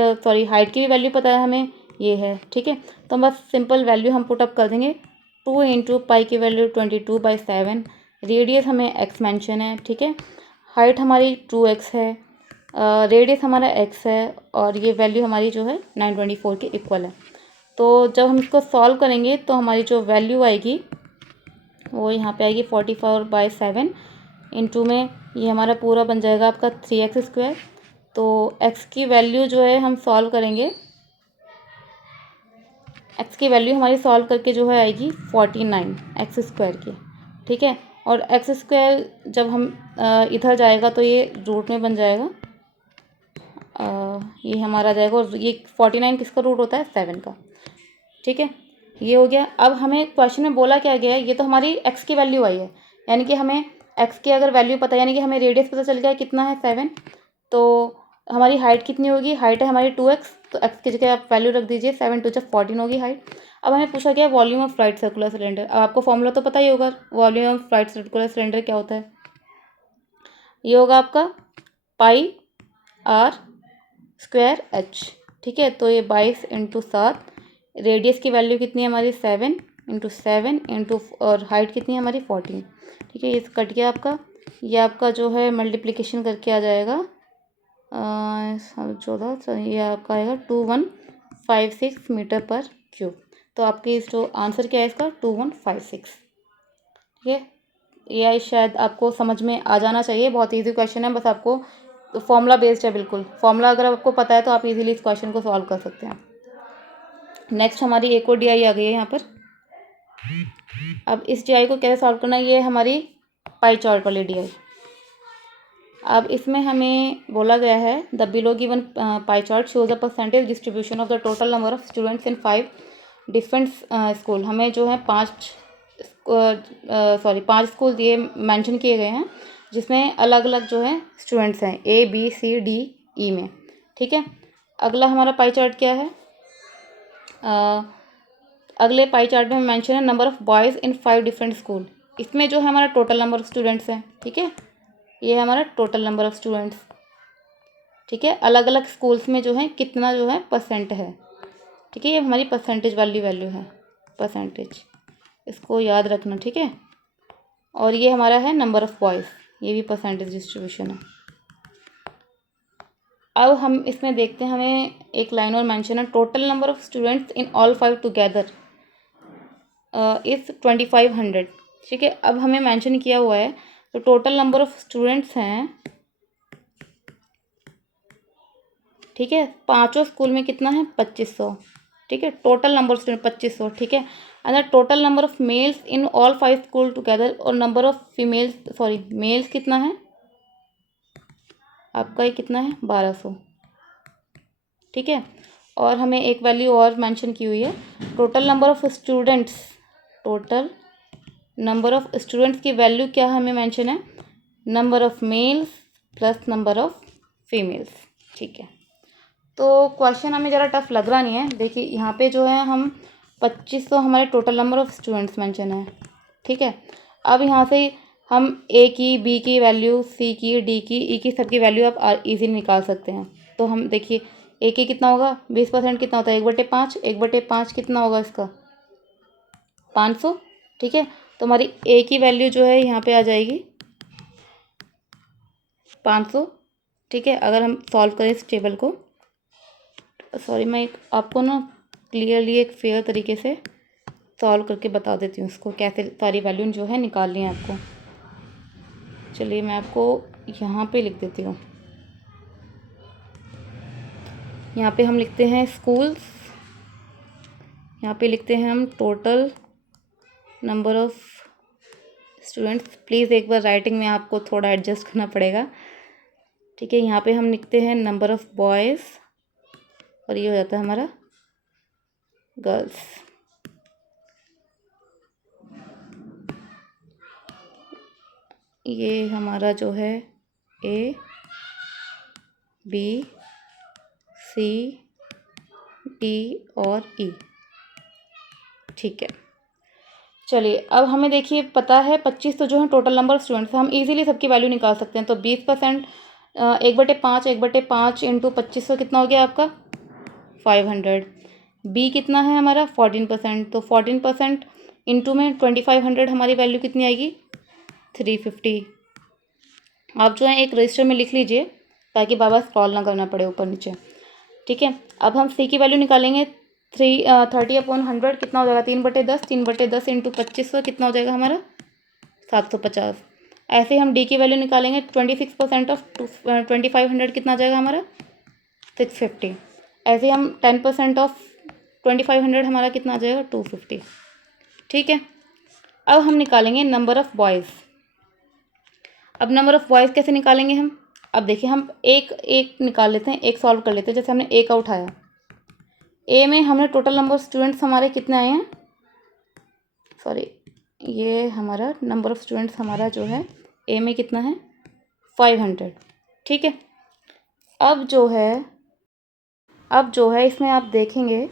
भी वैल्यू पता है हमें, ये है। ठीक है, तो बस सिंपल वैल्यू हम पुटअप कर देंगे। 2 इंटू पाई की वैल्यू 22/7, रेडियस हमें एक्स मेंशन है। ठीक है, हाइट हमारी 2x है, रेडियस हमारा x है, और ये वैल्यू हमारी जो है 924 के इक्वल है। तो जब हम इसको सॉल्व करेंगे तो हमारी जो वैल्यू आएगी वो यहाँ पे आएगी 44/7 इंटू में ये हमारा पूरा बन जाएगा आपका 3x²। तो x की वैल्यू जो है हम सॉल्व करेंगे, x की वैल्यू हमारी सॉल्व करके जो है आएगी 49x² की। ठीक है, और x² जब हम इधर जाएगा तो ये रूट में बन जाएगा, ये हमारा आ जाएगा। और ये 49 किसका रूट होता है, 7 का। ठीक है, ये हो गया। अब हमें क्वेश्चन में बोला क्या गया है, ये तो हमारी x की वैल्यू आई है, यानी कि हमें x की अगर वैल्यू पता है, यानी कि हमें रेडियस पता चल गया कितना है, 7। तो हमारी हाइट कितनी होगी, हाइट है हमारी 2x, तो x की जगह आप वैल्यू रख दीजिए, 7 2 14 होगी हाइट। अब हमें पूछा गया volume of right circular cylinder. अब आपको फॉर्मूला तो पता ही होगा, volume of right circular cylinder क्या होता है, ये होगा आपका πr²h। ठीक है, तो ये 22 इंटू 7, रेडियस की वैल्यू कितनी है हमारी, 7 इंटू 7 इंटू, और हाइट कितनी है हमारी 14। ठीक है, ये कट गया आपका, ये आपका जो है मल्टीप्लिकेशन करके आ जाएगा 14, ये आपका आएगा 2156 मीटर पर क्यूब। तो आपकी जो आंसर क्या है इसका, 2156। ठीक है, ये शायद आपको समझ में आ जाना चाहिए, बहुत ईजी क्वेश्चन है, बस आपको तो फॉर्मूला बेस्ड है बिल्कुल। फॉर्मूला अगर आपको पता है तो आप इजीली इस क्वेश्चन को सॉल्व कर सकते हैं। नेक्स्ट हमारी एक और DI आ गई है यहाँ पर। अब इस DI को कैसे सॉल्व करना है, ये हमारी पाई चार्ट वाली DI। अब इसमें हमें बोला गया है the below given pie chart shows the percentage distribution of the total number of students in 5 different school. हमें जो है 5 स्कूल ये मेंशन किए गए हैं, जिसमें अलग अलग जो है स्टूडेंट्स हैं ABCDE में। ठीक है, अगला हमारा पाई चार्ट क्या है, अगले पाई चार्ट में मेंशन है number of boys in 5 different school. इसमें जो है हमारा टोटल नंबर ऑफ़ स्टूडेंट्स हैं। ठीक है, ये है हमारा टोटल नंबर ऑफ़ स्टूडेंट्स। ठीक है, अलग अलग स्कूल्स में जो है कितना जो है परसेंट है। ठीक है, ये हमारी परसेंटेज वाली वैल्यू है, परसेंटेज, इसको याद रखना। ठीक है, और ये हमारा है नंबर ऑफ़ बॉयज़, ये भी परसेंटेज डिस्ट्रीब्यूशन है। अब हम इसमें देखते हैं, हमें एक लाइन और मेंशन है total number of students in all 5 together is 2500। ठीक है, अब हमें मेंशन किया हुआ है तो टोटल नंबर ऑफ़ स्टूडेंट्स हैं। ठीक है, पाँचों स्कूल में कितना है, 2500। ठीक है, टोटल नंबर ऑफ स्टूडेंट 2500। ठीक है, अगर total number of males in all 5 school together, और नंबर ऑफ फीमेल्स मेल्स कितना है आपका, ये कितना है 1200। ठीक है, और हमें एक वैल्यू और मेंशन की हुई है, total number of students, total number of students की वैल्यू क्या हमें मेंशन है, number of mails plus number of females. ठीक है, तो क्वेश्चन हमें ज़रा टफ लग रहा नहीं है। देखिए यहाँ पे जो है हम 2500 हमारे total number of students mention है। ठीक है, अब यहाँ से हम A की, B की वैल्यू, C की, D की, E की, सबकी वैल्यू आप इजीली निकाल सकते हैं। तो हम देखिए A की कितना होगा, 20% कितना होता है, 1/5, 1/5 कितना होगा इसका, 500। ठीक है, तो हमारी A की वैल्यू जो है यहाँ पे आ जाएगी 500। ठीक है, अगर हम सॉल्व करें इस टेबल को, मैं आपको ना क्लियरली एक फेयर तरीके से सॉल्व करके बता देती हूँ इसको, कैसे सारी वैल्यू जो है निकालनी है आपको। चलिए मैं आपको यहाँ पे लिख देती हूँ। यहाँ पे हम लिखते हैं स्कूल्स यहाँ पे लिखते हैं हम total number of students. Please एक बार राइटिंग में आपको थोड़ा एडजस्ट करना पड़ेगा, ठीक है। यहाँ पे हम लिखते हैं नंबर ऑफ़ बॉयज़ और ये हो जाता है हमारा गर्ल्स। ये हमारा जो है A B C D और E, ठीक है। चलिए अब हमें देखिए पता है 25 तो जो है टोटल नंबर ऑफ स्टूडेंट्स, हम इजीली सबकी वैल्यू निकाल सकते हैं। तो 20% 1/5 इंटू 2500 कितना हो गया आपका 500। बी कितना है हमारा 14%, तो 14% इंटू में 2500 हमारी वैल्यू कितनी आएगी 350। आप जो है एक रजिस्टर में लिख लीजिए ताकि बाबा स्क्रॉल ना करना पड़े ऊपर नीचे, ठीक है। अब हम सी की वैल्यू निकालेंगे 30/100 कितना हो जाएगा 3/10, 3/10 इंटू 2500 कितना हो जाएगा हमारा 750। ऐसे ही हम डी की वैल्यू निकालेंगे 26% ऑफ 2500 कितना आ जाएगा हमारा 650। ऐसे ही हम 10% ऑफ 2500 हमारा कितना आ जाएगा 250, ठीक है। अब हम निकालेंगे नंबर ऑफ़ बॉयज़। अब नंबर ऑफ़ बॉयज़ कैसे निकालेंगे हम, अब देखिए हम एक एक निकाल लेते हैं, एक सॉल्व कर लेते हैं। जैसे हमने ए का उठाया, ए में हमने टोटल नंबर ऑफ़ स्टूडेंट्स हमारे कितने आए हैं, सॉरी ये हमारा नंबर ऑफ़ स्टूडेंट्स हमारा जो है ए में कितना है 500, ठीक है। अब जो है इसमें आप देखेंगे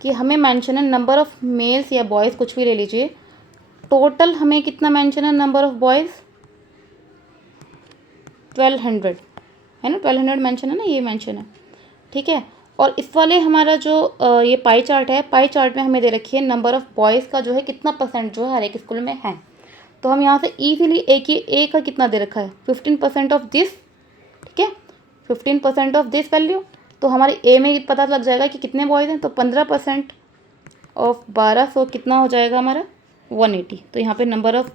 कि हमें मेंशन है नंबर ऑफ़ मेल्स या बॉयज़ कुछ भी ले लीजिए। टोटल हमें कितना मेंशन है नंबर ऑफ़ बॉयज़ 1200 है ना, 1200 मेंशन है ना, ये मेंशन है, ठीक है। और इस वाले हमारा जो ये पाई चार्ट है, पाई चार्ट में हमें दे रखी है नंबर ऑफ़ बॉयज़ का जो है कितना परसेंट जो है हर एक स्कूल में है। तो हम यहाँ से ईजिली ए का कितना दे रखा है 15% ऑफ दिस, ठीक है, 15% ऑफ दिस वैल्यू। तो हमारे ए में पता लग जाएगा कि कितने बॉयज़ हैं। तो 15% ऑफ 1200 कितना हो जाएगा हमारा 180। तो यहाँ पे नंबर ऑफ़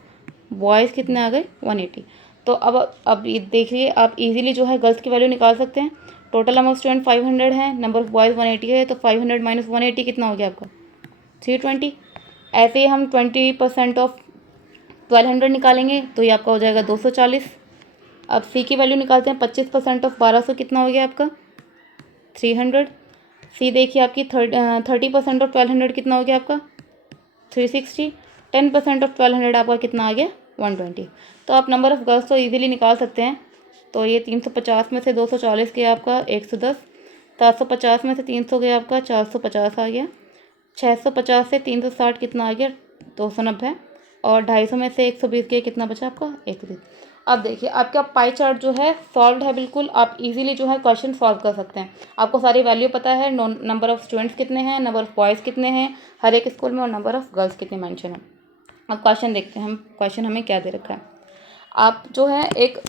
बॉयज़ कितने आ गए 180। तो अब ये देखिए आप इजीली जो है गर्ल्स की वैल्यू निकाल सकते हैं। टोटल नंबर ऑफ स्टूडेंट 500 है, नंबर ऑफ़ बॉयज़ 180 है, तो 500 माइनस 180 कितना हो गया आपका 320। ऐसे ही हम 20% ऑफ 1200 निकालेंगे तो ये आपका हो जाएगा 240। अब सी की वैल्यू निकालते हैं, 25% ऑफ 1200 कितना हो गया आपका 300। सी देखिए आपकी 30% ऑफ 1200 कितना हो गया आपका 360। 10% ऑफ 1200 आपका कितना आ गया 120। तो आप नंबर ऑफ़ गर्ल्स तो ईजिली निकाल सकते हैं। तो ये 350 में से 240 गया आपका 110, 750 में से 300 गया आपका 450 आ गया, 650 से 360 कितना आ गया 290, और 250 में से 120 गया कितना बचा आपका 120। अब देखिए आपका पाई चार्ट जो है सॉल्व है बिल्कुल, आप इजीली जो है क्वेश्चन सॉल्व कर सकते हैं। आपको सारी वैल्यू पता है, नंबर ऑफ़ स्टूडेंट्स कितने हैं, नंबर ऑफ़ बॉयज़ कितने हैं हर एक स्कूल में, और नंबर ऑफ़ गर्ल्स कितने मेंशन है। अब क्वेश्चन देखते हैं हम, क्वेश्चन हमें क्या दे रखा है। आप जो है एक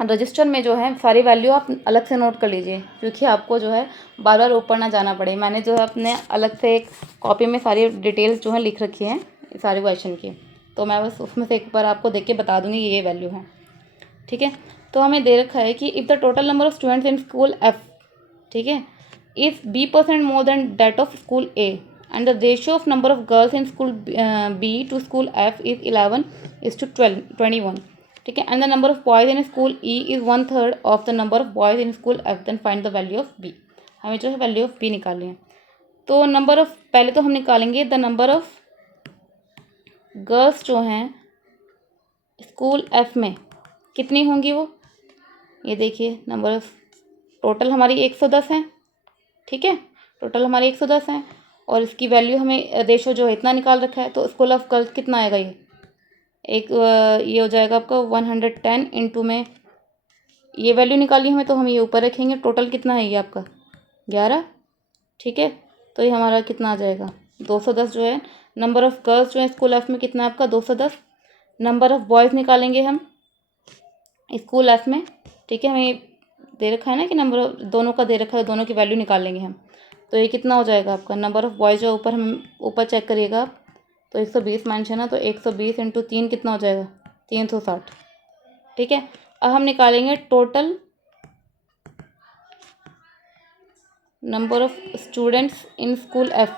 रजिस्टर में जो है सारी वैल्यू आप अलग से नोट कर लीजिए, क्योंकि आपको जो है बार बार ऊपर ना जाना पड़े। मैंने जो है अपने अलग से एक कॉपी में सारी डिटेल्स जो है लिख रखी हैं सारे क्वेश्चन की, तो मैं बस उसमें से एक बार आपको देख के बता दूंगी ये वैल्यू है, ठीक है। तो हमें दे रखा है कि if the total number of students in school F, ठीक है, if B% more than that of school A and the ratio of number of girls in school B to school F is 11:21, ठीक है, and the number of boys in school E is 1/3 of the number of boys in school F, then find the value of B. हमें जो है value of B निकालनी है। तो number of, पहले तो हम निकालेंगे द नंबर ऑफ गर्ल्स जो हैं स्कूल एफ में कितनी होंगी वो, ये देखिए नंबर ऑफ टोटल हमारी 110 है, ठीक है, टोटल हमारी 110 है, और इसकी वैल्यू हमें रेशो जो है इतना निकाल रखा है। तो स्कूल ऑफ गर्ल्स कितना आएगा, ये हो जाएगा आपका 110 इंटू में ये वैल्यू निकाली हमें, तो हम ये ऊपर रखेंगे। टोटल कितना है ये आपका 11, ठीक है। तो ये हमारा कितना आ जाएगा 210 जो है। नंबर ऑफ़ गर्ल्स जो है स्कूल एफ में कितना है आपका 210। नंबर ऑफ़ बॉयज़ निकालेंगे हम स्कूल एफ में, ठीक है, हमें दे रखा है ना कि नंबर दोनों का दे रखा है, दोनों की वैल्यू निकाल लेंगे हम। तो ये कितना हो जाएगा आपका नंबर ऑफ़ बॉयज़ जो ऊपर हम ऊपर चेक करिएगा आप, तो 120 मेंशन है, तो 120 इंटू 3 कितना हो जाएगा 360, ठीक है। अब हम निकालेंगे total number of students in school F,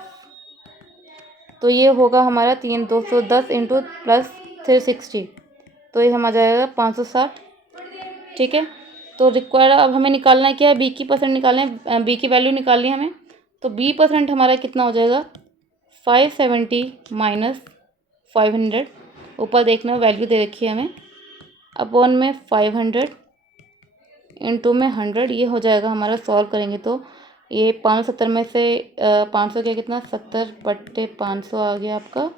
तो ये होगा हमारा 210 इंटू प्लस 360, तो ये हम आ जाएगा 560। ठीक है, तो रिक्वायर्ड अब हमें निकालना है क्या है, बी की परसेंट निकालना है, बी की वैल्यू निकालनी है हमें। तो बी परसेंट हमारा कितना हो जाएगा, 570 माइनस 500, ऊपर देखना वैल्यू दे रखी है हमें, अपॉन में 500 इंटू में 100, ये हो जाएगा हमारा। सॉल्व करेंगे तो ये 570 में से 500 क्या, कितना 70/500 आ गया आपका,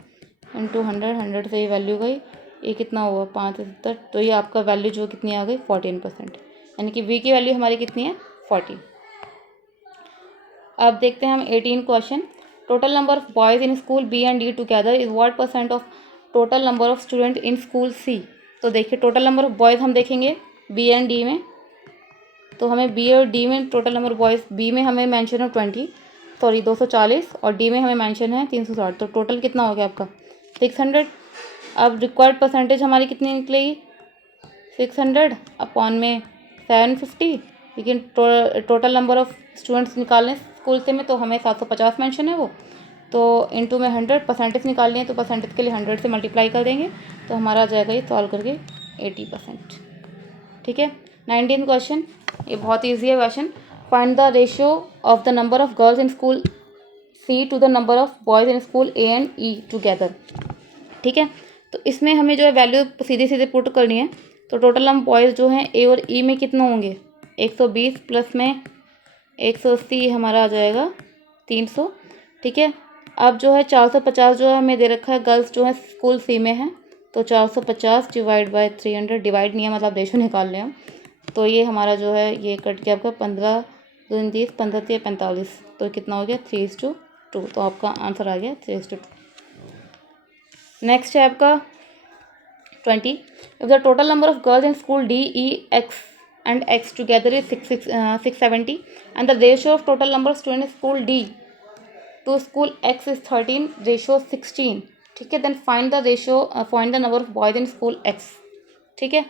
इंटू 100 से ये वैल्यू गई, ये कितना हुआ 570, तो ये आपका वैल्यू जो कितनी आ गई 14%, यानी कि वी की वैल्यू हमारी कितनी है 40। अब देखते हैं हम 18 question. Total number of boys in school B and D together is what percent of total number of student in school C. तो देखिए टोटल नंबर ऑफ बॉयज़ हम देखेंगे बी एंड डी में, तो हमें बी और डी में total number boys, B में हमें मेंशन है 240 और डी में हमें मेंशन है 360, तो टोटल कितना हो गया आपका 600। अब रिक्वायर्ड परसेंटेज हमारी कितनी निकलेगी 600 अपॉन में 750, लेकिन टोटल नंबर ऑफ स्टूडेंट्स निकालने स्कूल से में, तो हमें 750 मेंशन है वो, तो इनटू में 100 परसेंटेज निकालनी है, तो परसेंटेज के लिए 100 से मल्टीप्लाई कर देंगे, तो हमारा आ जाएगा ये सॉल्व करके 80%। ठीक है, 19 क्वेश्चन, ये बहुत ईजी है question. Find the ratio of the number of girls in school C to the number of boys in school A and E together. ठीक है, तो इसमें हमें जो है वैल्यू सीधे सीधे पुट करनी है। तो टोटल हम बॉयज़ जो हैं ए और ई में कितना होंगे 120 प्लस में 180, हमारा आ जाएगा 300। ठीक है, अब जो है 450 जो है हमें दे रखा है, गर्ल्स जो है स्कूल सी में है, तो 450 डिवाइड बाई 300, डिवाइड नहीं है मतलब रेशो निकाल लें हम, तो ये हमारा जो है ये कट के आपका 15 2 30 15 3 45, तो कितना हो गया 3:2, तो आपका आंसर आ गया 3:2। नेक्स्ट है आपका 20। If the total number of girls in school D E X and X together is 670 and the ratio of total number of student school D to school X is 13 ratio 16। ठीक है, then find the ratio, find the number of boys in school X. ठीक है,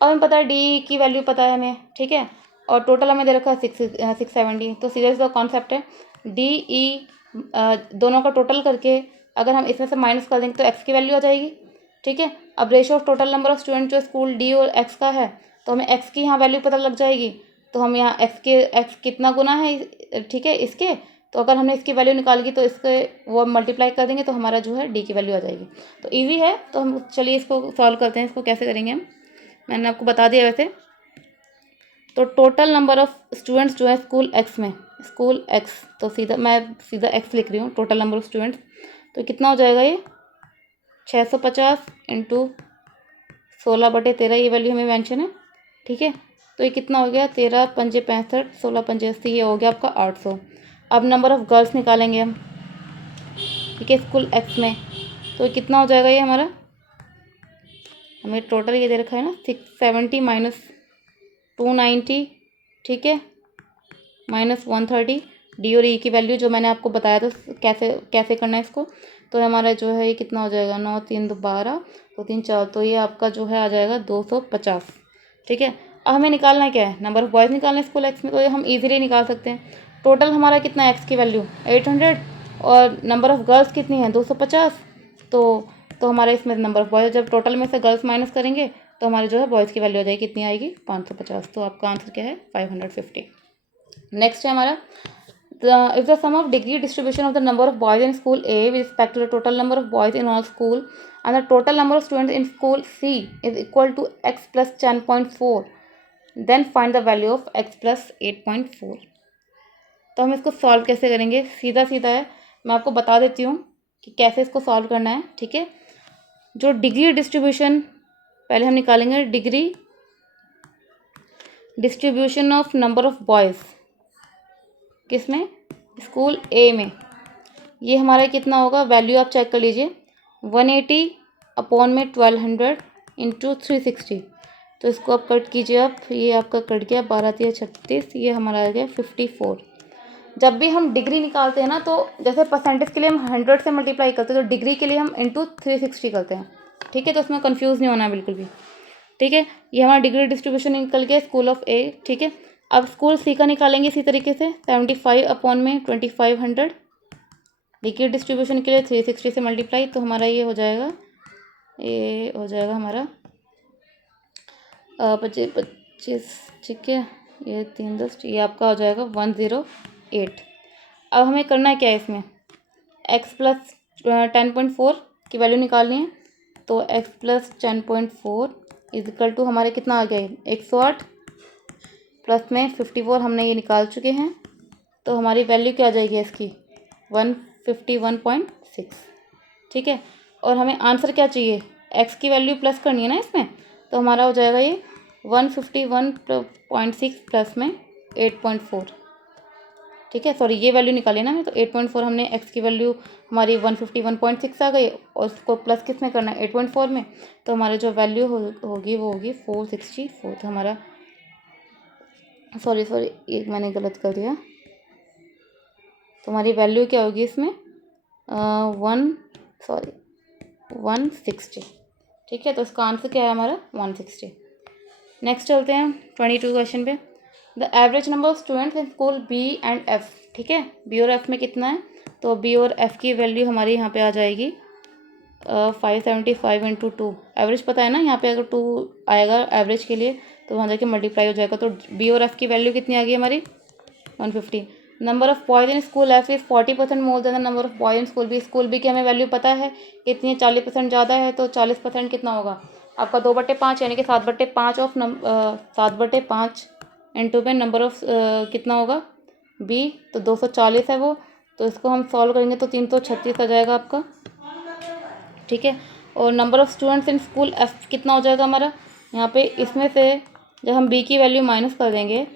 अब हमें पता है D की value पता है हमें, ठीक है, और टोटल हमें दे रखा है 670, तो सीधा सीधा कॉन्सेप्ट है डी ई दोनों का टोटल करके अगर हम इसमें से माइनस कर देंगे तो एक्स की वैल्यू आ जाएगी। ठीक है, अब ratio of total number of student जो स्कूल डी और एक्स का है, तो हमें एक्स की यहाँ वैल्यू पता लग जाएगी, तो हम यहाँ एक्स कितना गुना है, ठीक है, इसके, तो अगर हमने इसकी वैल्यू निकाली तो इसके वो मल्टीप्लाई कर देंगे तो हमारा जो है डी की वैल्यू आ जाएगी। तो ईजी है, तो हम चलिए इसको सॉल्व करते हैं। इसको कैसे करेंगे हम, मैंने आपको बता दिया वैसे। तो टोटल नंबर ऑफ स्टूडेंट्स जो है स्कूल एक्स में, स्कूल एक्स, तो मैं सीधा एक्स लिख रही हूँ, टोटल नंबर ऑफ स्टूडेंट्स, तो कितना हो जाएगा ये 650 इंटू 16/13, ये वैल्यू हमें मेंशन है। ठीक है, तो ये कितना हो गया 13 पंजे 65, 16 पंजे 80, ये हो गया आपका 800। अब नंबर ऑफ गर्ल्स निकालेंगे हम, ठीक है, स्कूल एक्स में, तो ये कितना हो जाएगा ये हमारा, हमें टोटल ये दे रखा है ना 670 माइनस 290, ठीक है, माइनस 130, डी और ई की वैल्यू जो मैंने आपको बताया था कैसे कैसे करना है इसको, तो हमारा जो है ये कितना हो जाएगा 9 3 2 12 2 3 4, तो ये आपका जो है आ जाएगा 250। ठीक है, अब हमें निकालना क्या है, नंबर ऑफ बॉयज़ निकालना है स्कूल एक्स में, तो ये हम इजीली निकाल सकते हैं। टोटल हमारा कितना है एक्स की वैल्यू 800 और नंबर ऑफ़ गर्ल्स कितनी है 250, तो हमारे इसमें नंबर ऑफ़ बॉयज़, जब टोटल में से गर्ल्स माइनस करेंगे तो हमारी जो है बॉयज़ की वैल्यू आ जाएगी, कितनी आएगी 550, तो आपका आंसर क्या है 550। नेक्स्ट है हमारा if the sum of degree distribution of the number of boys in school A with respect to the total number of boys in all school and the total number of students in school C is equal to X plus 10.4, then find the value of X plus 8.4। तो हम इसको solve कैसे करेंगे, सीधा सीधा है, मैं आपको बता देती हूँ कि कैसे इसको सॉल्व करना है। ठीक है, जो डिग्री डिस्ट्रीब्यूशन पहले हम निकालेंगे, degree distribution of number of boys किस में, स्कूल ए में, ये हमारा कितना होगा, वैल्यू आप चेक कर लीजिए 180 अपॉन में 1200 इंटू 360, तो इसको आप कट कीजिए आप, ये आपका कट गया 12 3 36, ये हमारा आ गया 54। जब भी हम डिग्री निकालते हैं ना, तो जैसे परसेंटेज के लिए हम 100 से मल्टीप्लाई करते हैं, तो डिग्री के लिए हम इंटू 360 करते हैं। ठीक है, तो उसमें कंफ्यूज नहीं होना है बिल्कुल भी। ठीक है, ये हमारा डिग्री डिस्ट्रीब्यूशन निकल गया स्कूल ऑफ ए। ठीक है, अब स्कूल सी का निकालेंगे इसी तरीके से 75 अपॉन में 2500 लिक्विड डिस्ट्रीब्यूशन के लिए 360 से मल्टीप्लाई, तो हमारा ये हो जाएगा हमारा 25, ठीक है, ये 3 10, ये आपका हो जाएगा 108। अब हमें करना है क्या है इसमें, x प्लस 10.4 की वैल्यू निकालनी है। तो x प्लस 10.4 इजिकल टू हमारे कितना आ गया है 108, प्लस में 54 हमने ये निकाल चुके हैं। तो हमारी वैल्यू क्या आ जाएगी इसकी 151.6, ठीक है। और हमें आंसर क्या चाहिए, x की वैल्यू प्लस करनी है ना इसमें, तो हमारा हो जाएगा ये 151.6 प्लस में 8.4, ठीक है। सॉरी, ये वैल्यू निकाली ना हमें, तो 8.4 हमने x की वैल्यू हमारी 151.6 आ गई, और उसको प्लस किस में करना है 8.4 में, तो हमारी जो वैल्यू होगी वो होगी 464। तो हमारा सॉरी एक मैंने गलत कर दिया, तो हमारी वैल्यू क्या होगी इसमें 160, ठीक है। तो इसका आंसर क्या है हमारा 160। नेक्स्ट चलते हैं 22 क्वेश्चन पे। The average number of students in school B and F, ठीक है, बी और एफ में कितना है, तो बी और एफ की वैल्यू हमारी यहाँ पे आ जाएगी 575 इंटू 2। एवरेज पता है ना, यहाँ पे अगर 2 आएगा एवरेज के लिए तो वहाँ जाके मल्टीप्लाई हो जाएगा। तो बी और एफ की वैल्यू कितनी आ गई हमारी 150। Number of boys in school F is 40% more than the number of boy in school B. School B की हमें वैल्यू पता है कितनी है, 40% ज़्यादा है, तो 40% कितना होगा आपका 2/5, यानी कि 7/5 ऑफ 7/5 इंटू में नंबर ऑफ कितना होगा बी, तो 240 है वो, तो इसको हम सॉल्व करेंगे तो 336 आ जाएगा आपका, ठीक है। और number of students in school F कितना हो जाएगा हमारा, यहाँ पे इसमें से जब हम बी की वैल्यू माइनस कर देंगे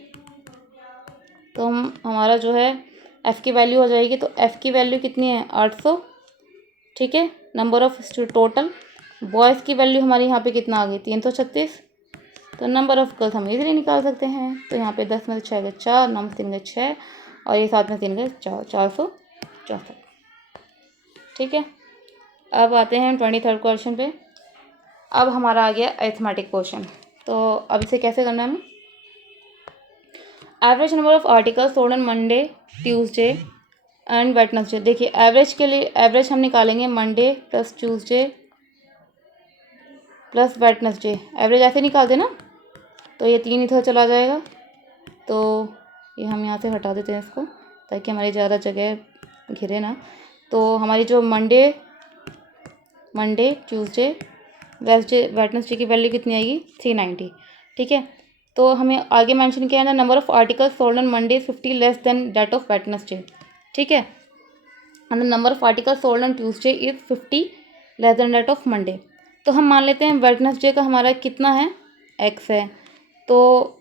तो हमारा जो है एफ़ की वैल्यू हो जाएगी, तो एफ़ की वैल्यू कितनी है 800, ठीक है। नंबर ऑफ टोटल बॉयज़ की वैल्यू हमारी यहाँ पे कितना आ गई 336। तो नंबर ऑफ गर्ल्स हम इजीली निकाल सकते हैं, तो यहाँ पे 10 में से 6 गए 4, 9 में से 3 गए 6, और ये 7 में 3 गए 4, 464, ठीक है। अब आते हैं 23rd क्वेश्चन पे। अब हमारा आ गया अरिथमेटिक क्वेश्चन, तो अब इसे कैसे करना है हमें, average number of articles sold on Monday, Tuesday and Wednesday. देखिए एवरेज के लिए एवरेज हम निकालेंगे Monday plus Tuesday plus Wednesday, average ऐसे निकाल देना, तो ये 3 इधर चला जाएगा, तो ये हम यहाँ से हटा देते हैं इसको ताकि हमारी ज़्यादा जगह घिरे ना। तो हमारी जो मंडे ट्यूसडे वेडनेसडे की वैल्यू कितनी आएगी 390, ठीक है। तो हमें आगे मेंशन किया है ना, number of articles sold on Monday 50 less than that of Wednesday, ठीक है, and the number of articles sold on Tuesday is 50 less than that of Monday. तो हम मान लेते हैं वेडनेसडे का हमारा कितना है एक्स है, तो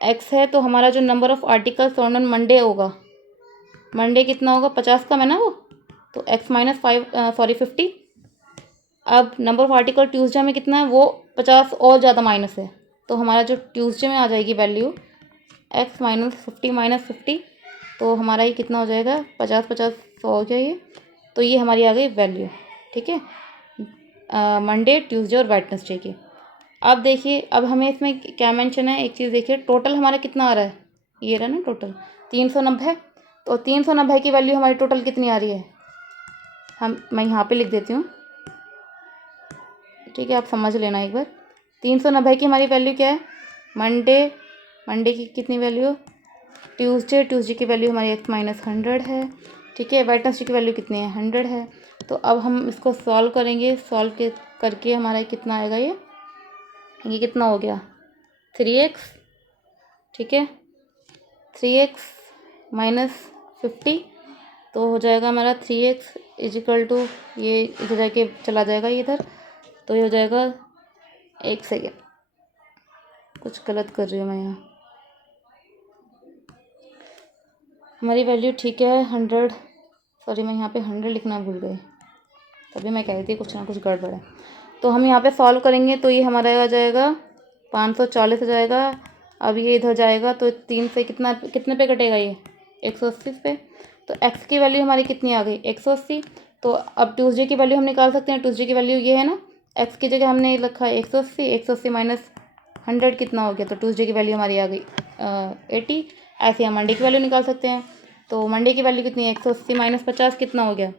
एक्स है, तो हमारा जो number of articles sold on Monday होगा, मंडे कितना होगा 50 का है ना वो, तो एक्स माइनस 50। अब नंबर ऑफ आर्टिकल ट्यूसडे में कितना है, वो 50 और ज़्यादा माइनस है, तो हमारा जो ट्यूसडे में आ जाएगी वैल्यू एक्स माइनस 50, तो हमारा ये कितना हो जाएगा 50 100 हो गया ये, तो ये हमारी आ गई वैल्यू, ठीक है, मंडे ट्यूसडे और वेडनेसडे की। अब देखिए, अब हमें इसमें क्या मेंशन है, एक चीज़ देखिए, टोटल हमारा कितना आ रहा है, ये रहा ना टोटल 390, तो 390 की वैल्यू हमारी टोटल कितनी आ रही है, मैं यहाँ पे लिख देती हूँ, ठीक है, आप समझ लेना एक बार। 390 की हमारी वैल्यू क्या है, मंडे की कितनी वैल्यू, ट्यूसडे की वैल्यू हमारी एक्स माइनस 100 है, ठीक है, वेडनेसडे की वैल्यू कितनी है 100 है। तो अब हम इसको सॉल्व करेंगे, करके हमारा कितना आएगा, ये कितना हो गया 3x, ठीक है, 3x माइनस 50, तो हो जाएगा हमारा 3x इजिकल टू, ये इधर जाके चला जाएगा ये इधर, तो ये हो जाएगा, एक सेकेंड कुछ गलत कर रही हूँ मैं यहाँ, हमारी वैल्यू ठीक है 100, सॉरी मैं यहाँ पे 100 लिखना भूल गई, तभी मैं कह रही थी कुछ ना कुछ गड़बड़ है। तो हम यहाँ पे सॉल्व करेंगे तो ये हमारा आ जाएगा 540 आ जाएगा। अब ये इधर जाएगा तो 3 से कितने पे कटेगा, ये 180 पे, तो x की वैल्यू हमारी कितनी आ गई 180। तो अब ट्यूसडे की वैल्यू हम निकाल सकते हैं, ट्यूसडे की वैल्यू ये है ना, x की जगह हमने रखा है 180 माइनस 100 कितना हो गया, तो ट्यूसडे की वैल्यू हमारी आ गई 80। ऐसे हम मंडे की वैल्यू निकाल सकते हैं, तो मंडे की वैल्यू कितनी है, 180 माइनस 50 कितना हो गया,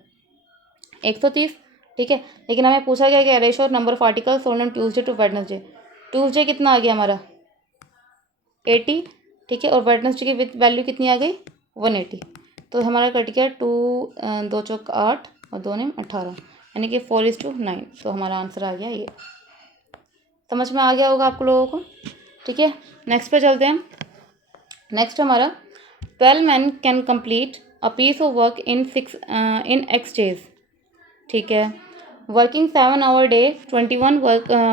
130, ठीक है। लेकिन हमें पूछा गया कि ratio of number of articles sold on Tuesday to Wednesday, Tuesday कितना आ गया हमारा 80, ठीक है, और वेडनेसडे की वैल्यू कितनी आ गई 180। तो हमारा कट गया 2 2 चौक 8 और 2 ने 18, यानी कि 4:9। तो हमारा आंसर आ गया ये। समझ में आ गया होगा आप लोगों को, ठीक है। नेक्स्ट पे चलते हैं। नेक्स्ट हमारा 12 men can complete a piece of work in X days, ठीक है। Working 7 hour day 21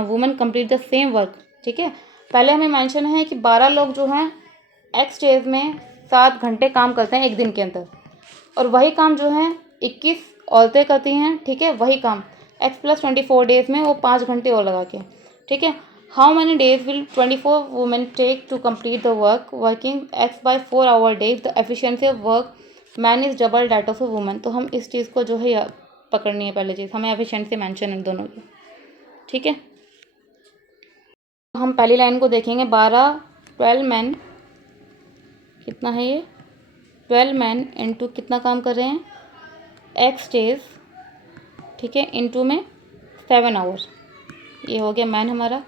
women complete the same work, ठीक है। पहले हमें मेंशन है कि 12 लोग जो हैं X डेज में 7 घंटे काम करते हैं एक दिन के अंदर, और वही काम जो है 21 औरतें करती हैं, ठीक है। वही काम X + 24 डेज में वो 5 घंटे और लगा के, ठीक है। How many days will 24 women take to complete the work working X by 4 hour day, the efficiency of work man is double that of a woman. तो हम इस चीज़ को जो है पकड़नी है, पहले चीज़ हमें एफिशिएंसी मेंशन है दोनों की, ठीक है। हम पहली लाइन को देखेंगे, 12 मैन कितना है ये, 12 मैन इंटू कितना काम कर रहे हैं X डेज, ठीक है, इंटू में 7 आवर्स, ये हो गया मैन हमारा।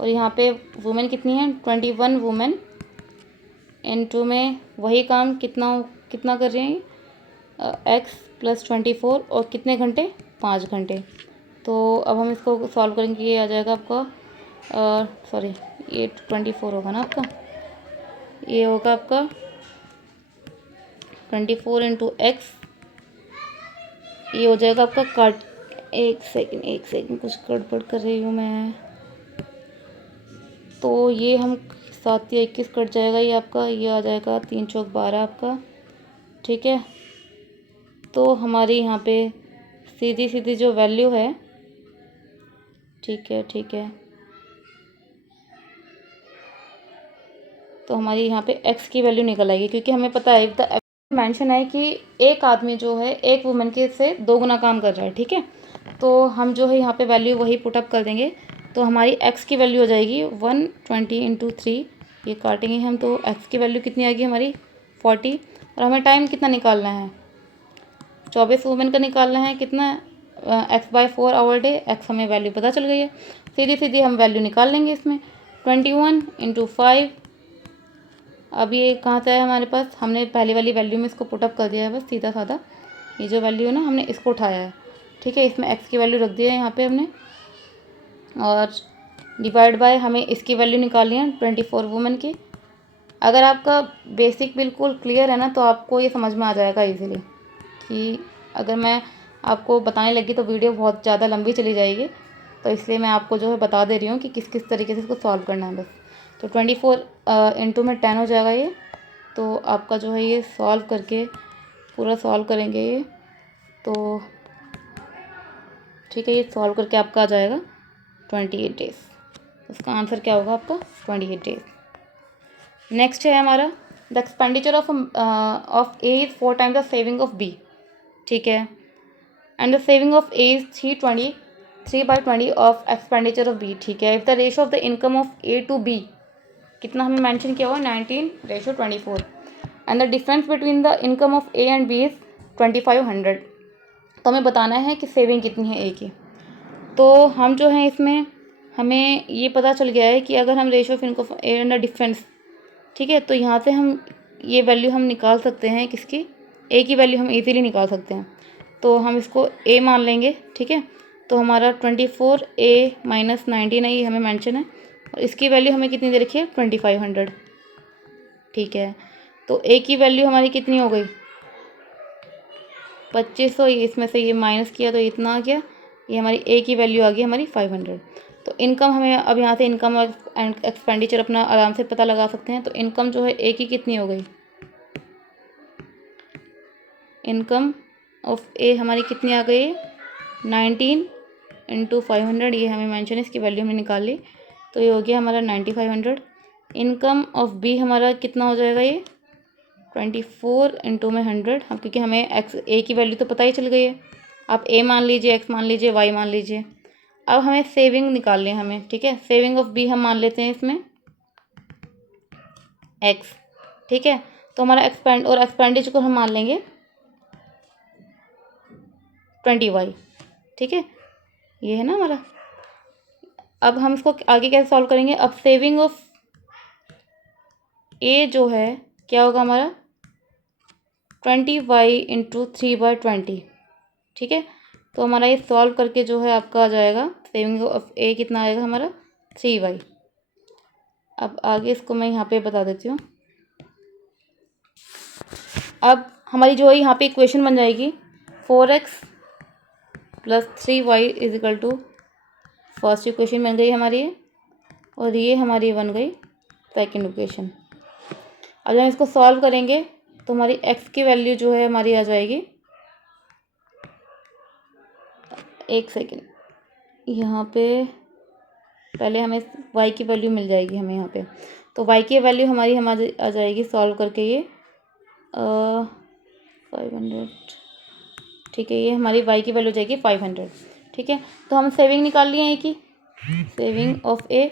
और यहाँ पे वुमेन कितनी है 21 वुमेन इंटू में वही काम कितना कितना कर रहे हैं X + 24 और कितने घंटे 5 घंटे। तो अब हम इसको सॉल्व करेंगे, ये आ जाएगा आपका सॉरी ये 24 होगा ना आपका, ये होगा आपका 24 इंटू X, ये हो जाएगा आपका काट, एक सेकंड कुछ गड़बड़ कर रही हूँ मैं, तो ये हम 7 या 21 कट जाएगा, ये आपका ये आ जाएगा 3 चौक 12 आपका, ठीक है। तो हमारी यहाँ पे सीधी सीधी जो वैल्यू है, ठीक है ठीक है, तो हमारी यहाँ पे X की वैल्यू निकल आएगी, क्योंकि हमें पता है द मेंशन है कि एक आदमी जो है एक वुमेन के से 2 गुना काम कर रहा है, ठीक है। तो हम जो है यहाँ पे वैल्यू वही पुटअप कर देंगे, तो हमारी X की वैल्यू हो जाएगी 120 इंटू 3, ये काटेंगे हम, तो X की वैल्यू कितनी आएगी हमारी 40। और हमें टाइम कितना निकालना है 24 वुमेन का निकालना है, कितना X by 4 hour day, X हमें वैल्यू पता चल गई है, सीधी सीधी हम वैल्यू निकाल लेंगे इसमें 21 इंटू 5। अब ये कहाँ से है हमारे पास, हमने पहले वाली वैल्यू में इसको पुटअप कर दिया है, बस सीधा साधा ये जो वैल्यू है ना हमने इसको उठाया है, ठीक है। इसमें X की वैल्यू रख दिया है यहाँ पे हमने, और डिवाइड बाय हमें इसकी वैल्यू निकालनी है 24 वुमेन की। अगर आपका बेसिक बिल्कुल क्लियर है ना तो आपको ये समझ में आ जाएगा इजीली, कि अगर मैं आपको बताने लगी तो वीडियो बहुत ज़्यादा लंबी चली जाएगी, तो इसलिए मैं आपको जो है बता दे रही हूँ कि किस किस तरीके से इसको सॉल्व करना है बस। तो 24 इंटू में 10 हो जाएगा ये, तो आपका जो है ये सॉल्व करके पूरा सॉल्व करेंगे ये, तो ठीक है, ये सॉल्व करके आपका आ जाएगा 28 डेज। उसका आंसर क्या होगा आपका 28 डेज। नेक्स्ट है हमारा the expenditure of A is 4 times the saving of B, ठीक है, and the saving of A is 3/20 of expenditure of B, ठीक है। If the ratio of the income of A to B कितना हमें mention किया हुआ 19:24, and the difference between the income of A and B is 2500। तो हमें बताना है कि सेविंग कितनी है ए की। तो हम जो है इसमें हमें ये पता चल गया है कि अगर हम ratio of income of A and the difference, ठीक है, तो यहाँ से हम ये वैल्यू हम निकाल सकते हैं, किसकी ए की वैल्यू हम इजीली निकाल सकते हैं। तो हम इसको ए मान लेंगे, ठीक है। तो हमारा 24 A - 19 है, ये हमें मेंशन है, और इसकी वैल्यू हमें कितनी दे रखी है 2500, ठीक है। तो ए की वैल्यू हमारी कितनी हो गई 2500, इसमें से ये माइनस किया तो इतना आ गया, ये हमारी ए की वैल्यू आ गई हमारी 500। तो इनकम हमें अब यहाँ से इनकम और एक्सपेंडिचर अपना आराम से पता लगा सकते हैं। तो इनकम जो है ए की कितनी हो गई, इनकम ऑफ ए हमारी कितनी आ गई 19 इंटू 500, ये हमें मेंशन है, इसकी वैल्यू हमने निकाल ली, तो ये हो गया हमारा 9500। इनकम ऑफ बी हमारा कितना हो जाएगा ये 24 इंटू में 100, हम क्योंकि हमें एक्स ए की वैल्यू तो पता ही चल गई है, आप ए मान लीजिए, एक्स मान लीजिए, वाई मान लीजिए। अब हमें सेविंग निकालनी है हमें, ठीक है। सेविंग ऑफ बी हम मान लेते हैं इसमें एक्स, ठीक है। तो हमारा एक्सपेंडिचर को हम मान लेंगे 20y, ठीक है, ये है ना हमारा। अब हम इसको आगे कैसे सॉल्व करेंगे। अब सेविंग ऑफ ए जो है क्या होगा हमारा 20y इंटू 3/20, ठीक है। तो हमारा ये सॉल्व करके जो है आपका आ जाएगा सेविंग ऑफ ए कितना आएगा हमारा 3y। अब आगे इसको मैं यहाँ पे बता देती हूँ। अब हमारी जो है यहाँ पे इक्वेशन बन जाएगी 4x + 3y = फर्स्ट इक्वेशन बन गई हमारी ये, और ये हमारी बन गई सेकेंड इक्वेशन। अब जब हम इसको सॉल्व करेंगे तो हमारी x की वैल्यू जो है हमारी आ जाएगी, एक सेकेंड, यहाँ पे पहले हमें y की वैल्यू मिल जाएगी हमें यहाँ पे। तो y की वैल्यू हमारी आ जाएगी सॉल्व करके ये 500, ठीक है। ये हमारी y की वैल्यू जाएगी 500, ठीक है। तो हम सेविंग निकाल लिए हैं कि सेविंग ऑफ ए,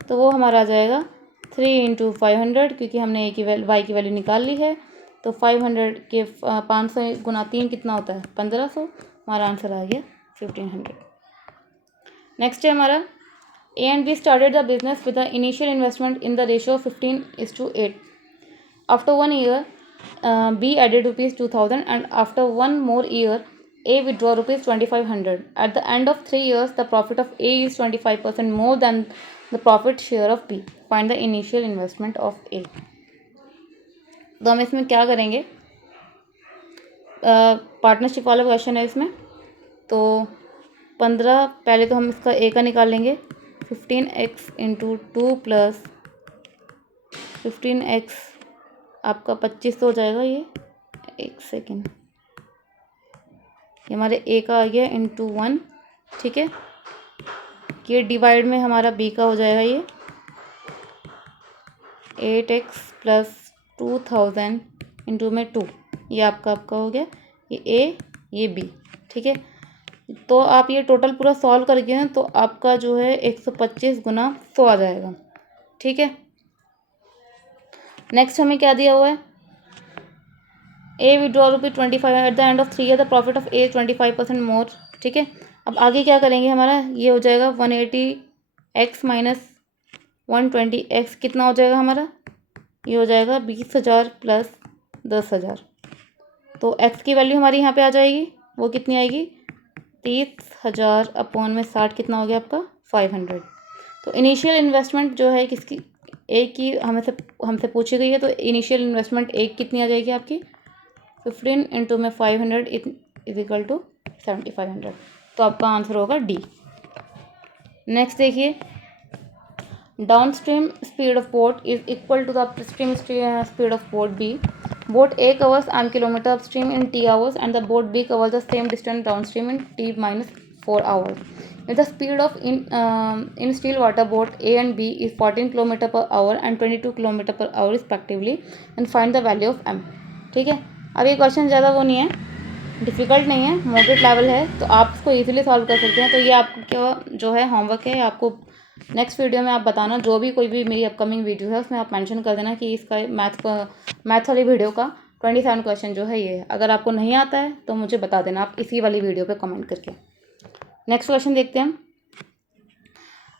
तो वो हमारा आ जाएगा 3 × 500, क्योंकि हमने ए की y की वैल्यू निकाल ली है। तो 500 के 500 × 3 कितना होता है 1500, हमारा आंसर आ गया 1500। नेक्स्ट है हमारा A and B started the business with the initial investment in the ratio of 15:8. After 1 year, B added rupees 2000, and after 1 more year, A withdraw rupees 2500. At the end of 3 years, the profit of A is 25% more than the profit share of B. Find the initial investment of A. तो हम इसमें क्या करेंगे, partnership वाला question है इसमें। तो 15 पहले तो हम इसका ए का निकाल लेंगे, 15x × 2 + 15x आपका 25 हो जाएगा। ये एक सेकेंड, ये हमारे ए का आ गया × 1, ठीक है। ये डिवाइड में हमारा बी का हो जाएगा ये 8x + 2000 × में 2, ये आपका हो गया ये ए ये बी, ठीक है। तो आप ये टोटल पूरा सॉल्व करके ना तो आपका जो है 125 × 100 आ जाएगा, ठीक है। नेक्स्ट हमें क्या दिया हुआ है, A withdraw rupees 25 at the end of 3 year, the profit of a 25% more, ठीक है। अब आगे क्या करेंगे, हमारा ये हो जाएगा 180x - 120x कितना हो जाएगा हमारा, ये हो जाएगा 20,000 + 10,000। तो x की वैल्यू हमारी यहाँ पे आ जाएगी, वो कितनी आएगी 30,000 अपॉन में 60 कितना हो गया आपका 500। तो इनिशियल इन्वेस्टमेंट जो है किसकी, ए की हमसे पूछी गई है। तो इनिशियल इन्वेस्टमेंट एक कितनी आ जाएगी आपकी 15 × में 500 = 7500। तो आपका आंसर होगा डी। नेक्स्ट देखिए, downstream speed of boat is equal to the upstream speed of boat B. Boat A covers m kilometer upstream in t hours, and the boat B covers the same distance downstream in t - 4 hours. If the speed of in still water boat A and B is 14 km/h and 22 km/h respectively, then find the value of m. ठीक है। अब ये question ज़्यादा वो नहीं है, difficult नहीं है, मॉडरेट लेवल है, तो आप इसको इजीली सॉल्व कर सकते हैं। तो ये आपका जो है होमवर्क है, आपको नेक्स्ट वीडियो में आप बताना, जो भी कोई भी मेरी अपकमिंग वीडियो है उसमें आप मेंशन कर देना कि इसका मैथ वाली वीडियो का 27 क्वेश्चन जो है ये है। अगर आपको नहीं आता है तो मुझे बता देना आप इसी वाली वीडियो पे कमेंट करके। नेक्स्ट क्वेश्चन देखते हैं।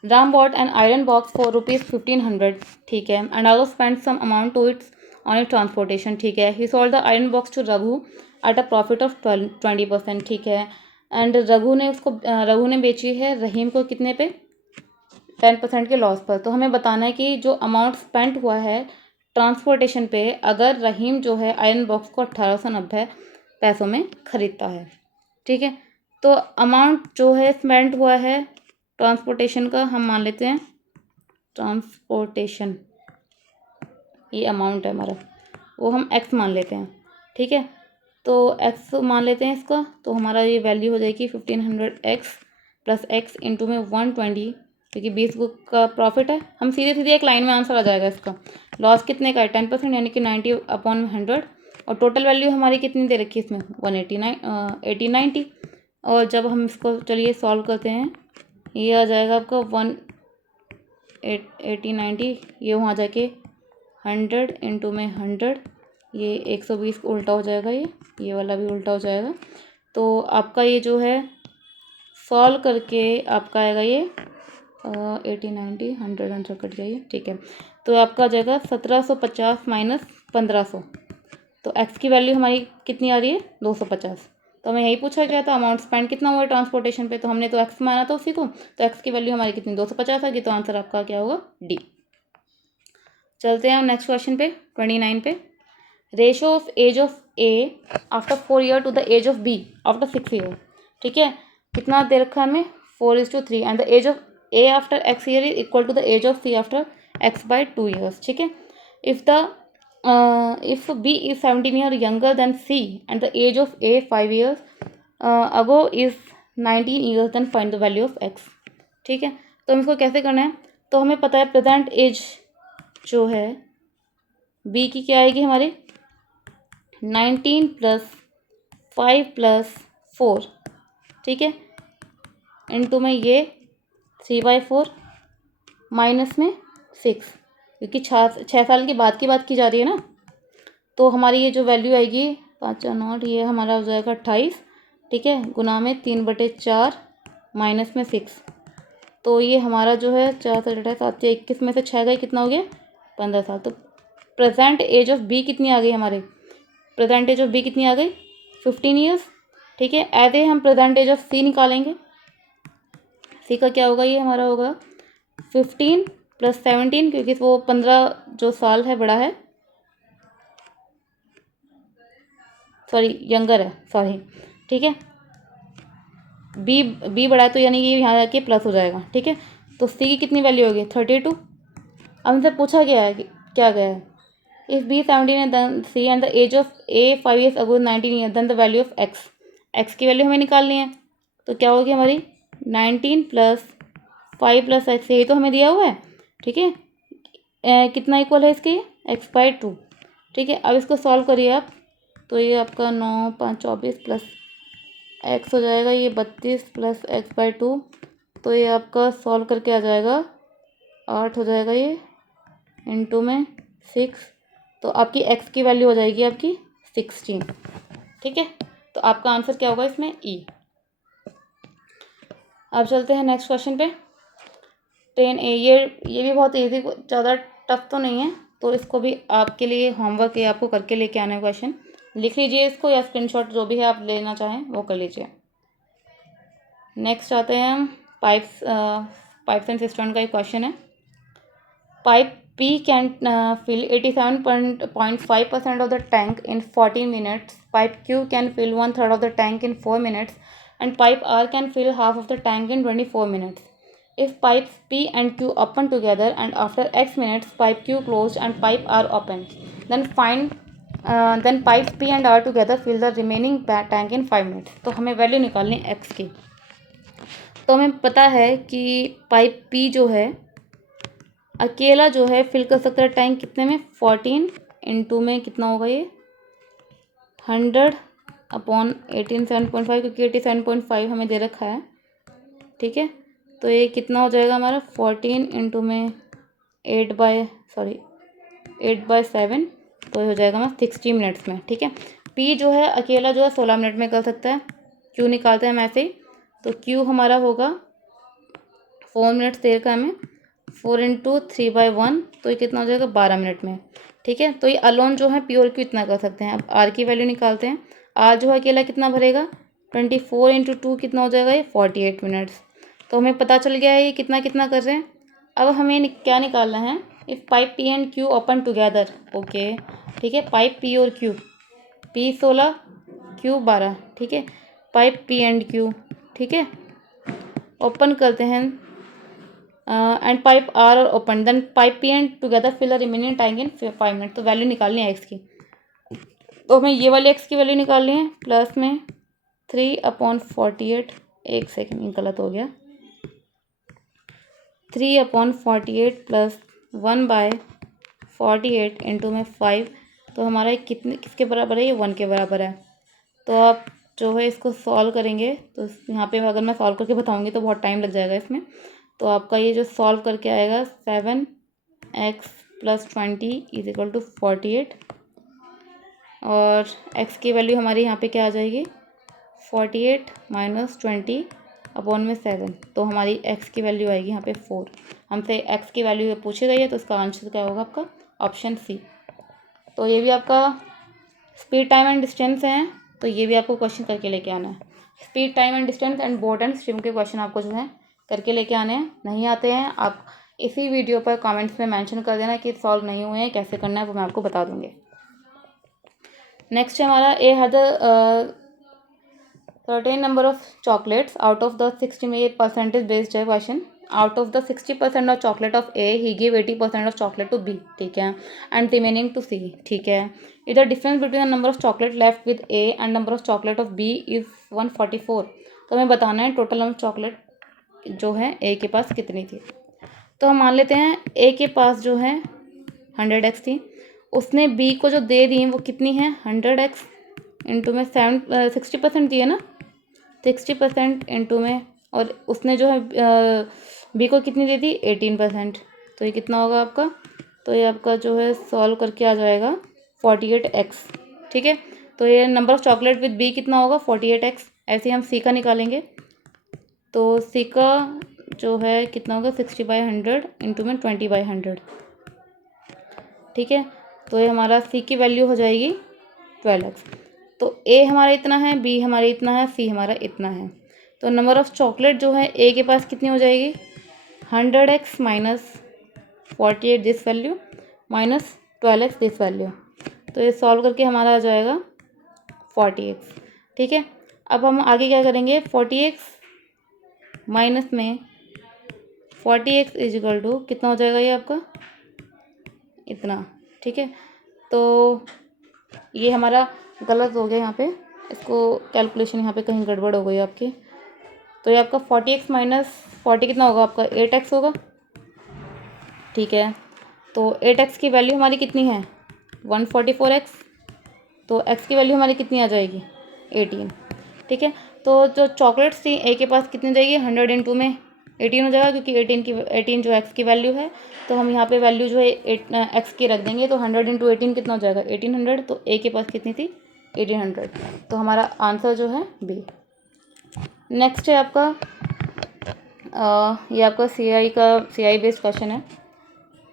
Ram bought an iron box for ₹1500, ठीक है, and also spend some amount to its on it transportation, ठीक है। He sold the iron box to Raghu at a profit of 20%, ठीक है। एंड रघु ने बेची है रहीम को कितने पे 10% के लॉस पर। तो हमें बताना है कि जो अमाउंट स्पेंड हुआ है ट्रांसपोर्टेशन पे, अगर रहीम जो है आयरन बॉक्स को 1890 पैसों में ख़रीदता है, ठीक है। तो अमाउंट जो है स्पेंड हुआ है ट्रांसपोर्टेशन का, हम मान लेते हैं ट्रांसपोर्टेशन, ये अमाउंट है हमारा, वो हम x मान लेते हैं, ठीक है। तो x मान लेते हैं इसका, तो हमारा ये वैल्यू हो जाएगी 1500x + x × में 120, क्योंकि 20 का प्रॉफिट है। हम सीधे एक लाइन में आंसर आ जाएगा इसका। लॉस कितने का है 10%, यानी कि 90/100, और टोटल वैल्यू हमारी कितनी दे रखी है इसमें 80/90। और जब हम इसको चलिए सॉल्व करते हैं, ये आ जाएगा आपका 80/90, ये वहाँ जाके 100 × में 100 ये 120 उल्टा हो जाएगा, ये वाला भी उल्टा हो जाएगा। तो आपका ये जो है सॉल्व करके आपका आएगा ये 80 90 100 100 कट जाइए, ठीक है। तो आपका आ जाएगा 1750 माइनस 1500। तो एक्स की वैल्यू हमारी कितनी आ रही है 250। तो हमें यही पूछा गया था अमाउंट स्पेंड कितना हुआ है ट्रांसपोर्टेशन पे, तो हमने तो एक्स माना था उसी को, तो एक्स की वैल्यू हमारी कितनी 250 आएगी। तो आंसर आपका क्या होगा डी। चलते हैं हम नेक्स्ट क्वेश्चन पे 29 पे। Ratio of age of A after 4 year to the age of B after 6 year, ठीक है। कितना दे रखा है हमें 4:3 and the age of A after X year is equal to the age of C after X by 2 years, ठीक है। If B is 17 year younger than C and the age of A 5 years ago is 19 years then find the value of x, ठीक है। तो हम इसको कैसे करना है, तो हमें पता है प्रेजेंट एज जो है बी की क्या आएगी हमारी 19 प्लस 5 प्लस 4, ठीक है, इनटू में ये 3/4 माइनस में 6, क्योंकि 6 साल के बाद की बात की जा रही है ना। तो हमारी ये जो वैल्यू आएगी 5 ये हमारा हो जाएगा 28, ठीक है, गुना में 3/4 माइनस में 6। तो ये हमारा जो है 4 से 7 से 21 में से 6 गए, कितना हो गया 15 साल। तो प्रेजेंट एज ऑफ बी कितनी आ गई हमारे, प्रेजेंट एज ऑफ बी कितनी आ गई 15 ईयर्स, ठीक है। ऐसे हम प्रेजेंट एज ऑफ सी निकालेंगे। सी का क्या होगा, ये हमारा होगा 15 प्लस 17, क्योंकि वो 15 जो साल है बड़ा है, सॉरी यंगर है, सॉरी, ठीक है। बी बड़ा है तो यानी कि यहाँ जाके प्लस हो जाएगा, ठीक है। तो सी की कितनी वैल्यू होगी 32। अब हमसे पूछा गया है कि क्या गया है, इफ बी 17 है then C and the age of A 5 years ago 19 year then the value of X. X की वैल्यू हमें निकालनी है, तो क्या होगी हमारी 19 प्लस 5 प्लस एक्स, यही तो हमें दिया हुआ है, ठीक है। कितना इक्वल है इसके x/2, ठीक है। अब इसको सॉल्व करिए आप, तो ये आपका 9 5 24 प्लस एक्स हो जाएगा ये 32 प्लस x/2, तो ये आपका सॉल्व करके आ जाएगा 8 हो जाएगा ये, इनटू में 6। तो आपकी एक्स की वैल्यू हो जाएगी आपकी 16, ठीक है। तो आपका आंसर क्या होगा इसमें ई। अब चलते हैं नेक्स्ट क्वेश्चन पे 10A। ये भी बहुत ईजी, ज़्यादा टफ तो नहीं है, तो इसको भी आपके लिए होमवर्क है, आपको करके लेके आना है। क्वेश्चन लिख लीजिए इसको, या स्क्रीनशॉट जो भी है आप लेना चाहें वो कर लीजिए। नेक्स्ट आते हैं हम पाइप्स एंड सिस्टम का एक क्वेश्चन है। Pipe P can fill 87.5% of the tank in 14 minutes. Pipe Q can fill 1/3 of the tank in 4 minutes. And pipe R can fill half of the tank in 24 minutes. If pipes P and Q open together and after X minutes pipe Q closed and pipe R opened, then pipes P and R together fill the remaining tank in 5 minutes. तो हमें value निकालनी है X की। तो हमें पता है कि पाइप P जो है अकेला जो है फिल कर सकता है टैंक कितने में 14 इनटू में कितना होगा ये 100/87.5, क्योंकि 87.5 हमें दे रखा है, ठीक है। तो ये कितना हो जाएगा हमारा 14 इनटू में 8/7, तो ये हो जाएगा हमारा 60 मिनट्स में, ठीक है। पी जो है अकेला जो है 16 मिनट में कर सकता है। क्यू निकालते हैं हम ऐसे ही, तो क्यू हमारा होगा 4 मिनट्स दे रखा है हमें, 4 × 3/1, तो ये कितना हो जाएगा 12 मिनट में, ठीक है। तो ये अलोन जो है प्योर क्यू इतना कर सकते हैं। अब आर की वैल्यू निकालते हैं। आर जो है अकेला कितना भरेगा 24 × 2 कितना हो जाएगा ये 48 मिनट्स। तो हमें पता चल गया है ये कितना कितना कर रहे हैं। अब हमें क्या निकालना है, if pipe P and Q open together, okay, ठीक है। पाइप पी और क्यू, पी 16 क्यू 12, ठीक है। पाइप पी एंड क्यू, ठीक है, ओपन करते हैं and pipe are open, then pipe P and together fill the remaining tank in 5 minute. तो वैल्यू निकालनी है एक्स की, तो हमें ये वाली एक्स की वैल्यू निकालनी है प्लस में 3/48, एक सेकेंड गलत हो गया, 3/48 प्लस 1/48 इंटू में 5, तो हमारा कितने किसके बराबर है ये 1 के बराबर है। तो आप जो है इसको सॉल्व करेंगे, तो यहाँ पे अगर मैं सॉल्व करके बताऊँगी तो बहुत टाइम लग जाएगा इसमें। तो आपका ये जो सॉल्व करके आएगा 7x + 20 = 48, और x की वैल्यू हमारी यहाँ पे क्या आ जाएगी 48 माइनस 20 अपॉन में 7, तो हमारी x की वैल्यू आएगी यहाँ पे 4। हमसे x की वैल्यू पूछी गई है तो इसका आंसर क्या होगा आपका ऑप्शन सी। तो ये भी आपका स्पीड टाइम एंड डिस्टेंस है, तो ये भी आपको क्वेश्चन करके लेके आना है। Speed time and distance and boat and stream के क्वेश्चन आपको जो है करके लेके आने हैं। नहीं आते हैं आप इसी वीडियो पर कमेंट्स में मेंशन कर देना कि सॉल्व नहीं हुए हैं, कैसे करना है वो मैं आपको बता दूंगी। नेक्स्ट है हमारा ए had certain number of chocolates out of the 60 में ये परसेंटेज बेस्ड है question. Out of the 60% of chocolate of A he give 80% of chocolate to B, ठीक है, एंड रिमेनिंग टू सी, ठीक है। इधर difference between the number of chocolate left with A and number of chocolate of B is 144। तो हमें बताना है total number chocolate जो है ए के पास कितनी थी। तो हम मान लेते हैं ए के पास जो है 100x थी, उसने बी को जो दे दी वो कितनी है 100x इंटू में 60% दी है ना, 60% इंटू में, और उसने जो है बी को कितनी दे दी 18%। तो ये कितना होगा आपका, तो ये आपका जो है सॉल्व करके आ जाएगा 48x, ठीक है। तो ये number of chocolate with B कितना होगा 48x। ऐसे ही हम सी का निकालेंगे, तो सी का जो है कितना होगा 60/100 इंटू में 20/100, ठीक है। तो ये हमारा सी की वैल्यू हो जाएगी 12x। तो ए हमारा इतना है, बी हमारा इतना है, सी हमारा इतना है। तो नंबर ऑफ़ चॉकलेट जो है ए के पास कितनी हो जाएगी 100x minus 48 this value minus 12x this value. तो ये सॉल्व करके हमारा आ जाएगा 40x, ठीक है। अब हम आगे क्या करेंगे 40x माइनस में 40x इज इक्वल टू कितना हो जाएगा ये आपका इतना, ठीक है। तो ये हमारा गलत हो गया यहाँ पे, इसको कैलकुलेशन यहाँ पे कहीं गड़बड़ हो गई आपकी। तो ये आपका 40x माइनस 40 कितना होगा आपका 8x होगा, ठीक है। तो 8x की वैल्यू हमारी कितनी है 144x, तो x की वैल्यू हमारी कितनी आ जाएगी 18, ठीक है। तो जो चॉकलेट्स थी ए के पास कितनी जाएगी 100 इंटू में 18 हो जाएगा, क्योंकि 18 जो x की वैल्यू है, तो हम यहाँ पे वैल्यू जो है x की रख देंगे। तो 100 इंटू 18 कितना हो जाएगा 1800। तो ए के पास कितनी थी 1800, तो हमारा आंसर जो है बी। नेक्स्ट है आपका ये आपका सी आई बेस्ड क्वेश्चन है।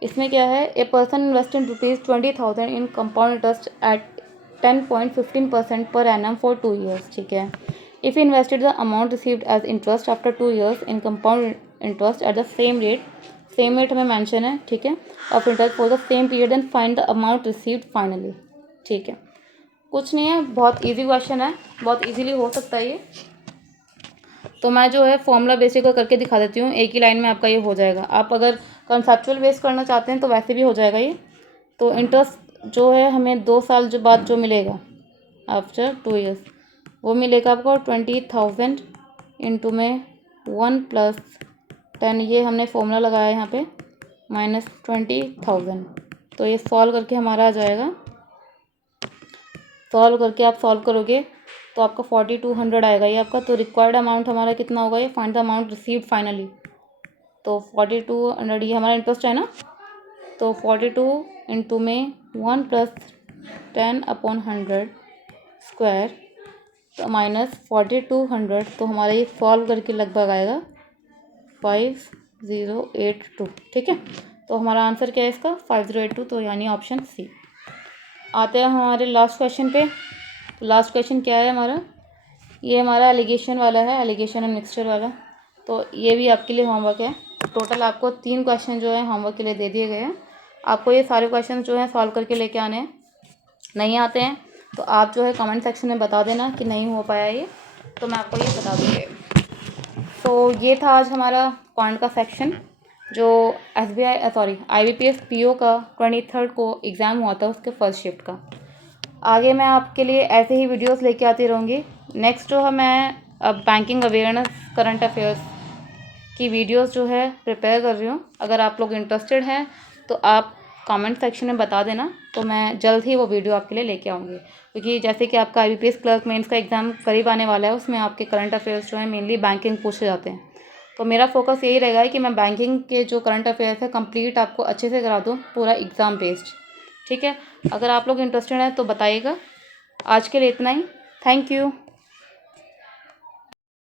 इसमें क्या है a person invested ₹20,000 in compound interest at 10.15% per annum for 2 years, ठीक है। If invested the amount received as interest after 2 years in compound interest at the same rate हमें मेंशन है, ठीक है, of interest for the same period and find the amount received finally, ठीक है। कुछ नहीं है, बहुत इजी क्वेश्चन है, बहुत इजीली हो सकता है ये। तो मैं जो है फॉर्मूला बेसिक का करके दिखा देती हूँ, एक ही लाइन में आपका ये हो जाएगा। आप अगर कंसेप्चुअल बेस करना चाहते हैं तो वैसे भी हो जाएगा ये। तो इंटरेस्ट जो है हमें 2 साल जो बाद जो मिलेगा आफ्टर 2 years वो मिलेगा आपको 20,000 इंटू में 1 + 10, ये हमने फॉर्मूला लगाया यहाँ पे माइनस 20,000। तो ये सॉल्व करके हमारा आ जाएगा, सॉल्व करके आप सॉल्व करोगे तो आपका 4200 आएगा ये आपका। तो रिक्वायर्ड अमाउंट हमारा कितना होगा ये find the amount received finally. तो 4200 ये हमारा इंटरेस्ट है ना, तो 42 इंटू में 1 + 10/100 स्क्वायर तो माइनस 4200। तो हमारा ये सॉल्व करके लगभग आएगा 5082, ठीक है। तो हमारा आंसर क्या है इसका 5082, तो यानी ऑप्शन सी। आते हैं हमारे लास्ट क्वेश्चन पे। तो लास्ट क्वेश्चन क्या है हमारा, ये हमारा एलिगेशन वाला है, एलिगेशन एंड मिक्सचर वाला। तो ये भी आपके लिए होमवर्क है। टोटल आपको 3 क्वेश्चन जो है होमवर्क के लिए दे दिए गए हैं। आपको ये सारे क्वेश्चन जो हैं सॉल्व करके लेके आने हैं। नहीं आते हैं तो आप जो है कमेंट सेक्शन में बता देना कि नहीं हो पाया ये, तो मैं आपको ये बता दूँगी। तो ये था आज हमारा पॉइंट का सेक्शन, जो IBPS PO का 23rd को एग्ज़ाम हुआ था उसके फर्स्ट शिफ्ट का। आगे मैं आपके लिए ऐसे ही वीडियोस लेके आती रहूँगी। नेक्स्ट जो है मैं अब बैंकिंग अवेयरनेस करंट अफेयर्स की वीडियोस जो है प्रिपेयर कर रही हूँ। अगर आप लोग इंटरेस्टेड हैं तो आप कमेंट सेक्शन में बता देना, तो मैं जल्द ही वो वीडियो आपके लिए लेके आऊँगी। क्योंकि जैसे कि आपका IBPS क्लर्क मेंस का एग्ज़ाम करीब आने वाला है, उसमें आपके करंट अफेयर्स जो है मेनली बैंकिंग पूछे जाते हैं। तो मेरा फोकस यही रहेगा कि मैं बैंकिंग के जो करंट अफेयर्स है कंप्लीट आपको अच्छे से करा दूँ, पूरा एग्ज़ाम बेस्ड, ठीक है। अगर आप लोग इंटरेस्टेड हैं तो बताइएगा, आज के लिए इतना ही। Thank you.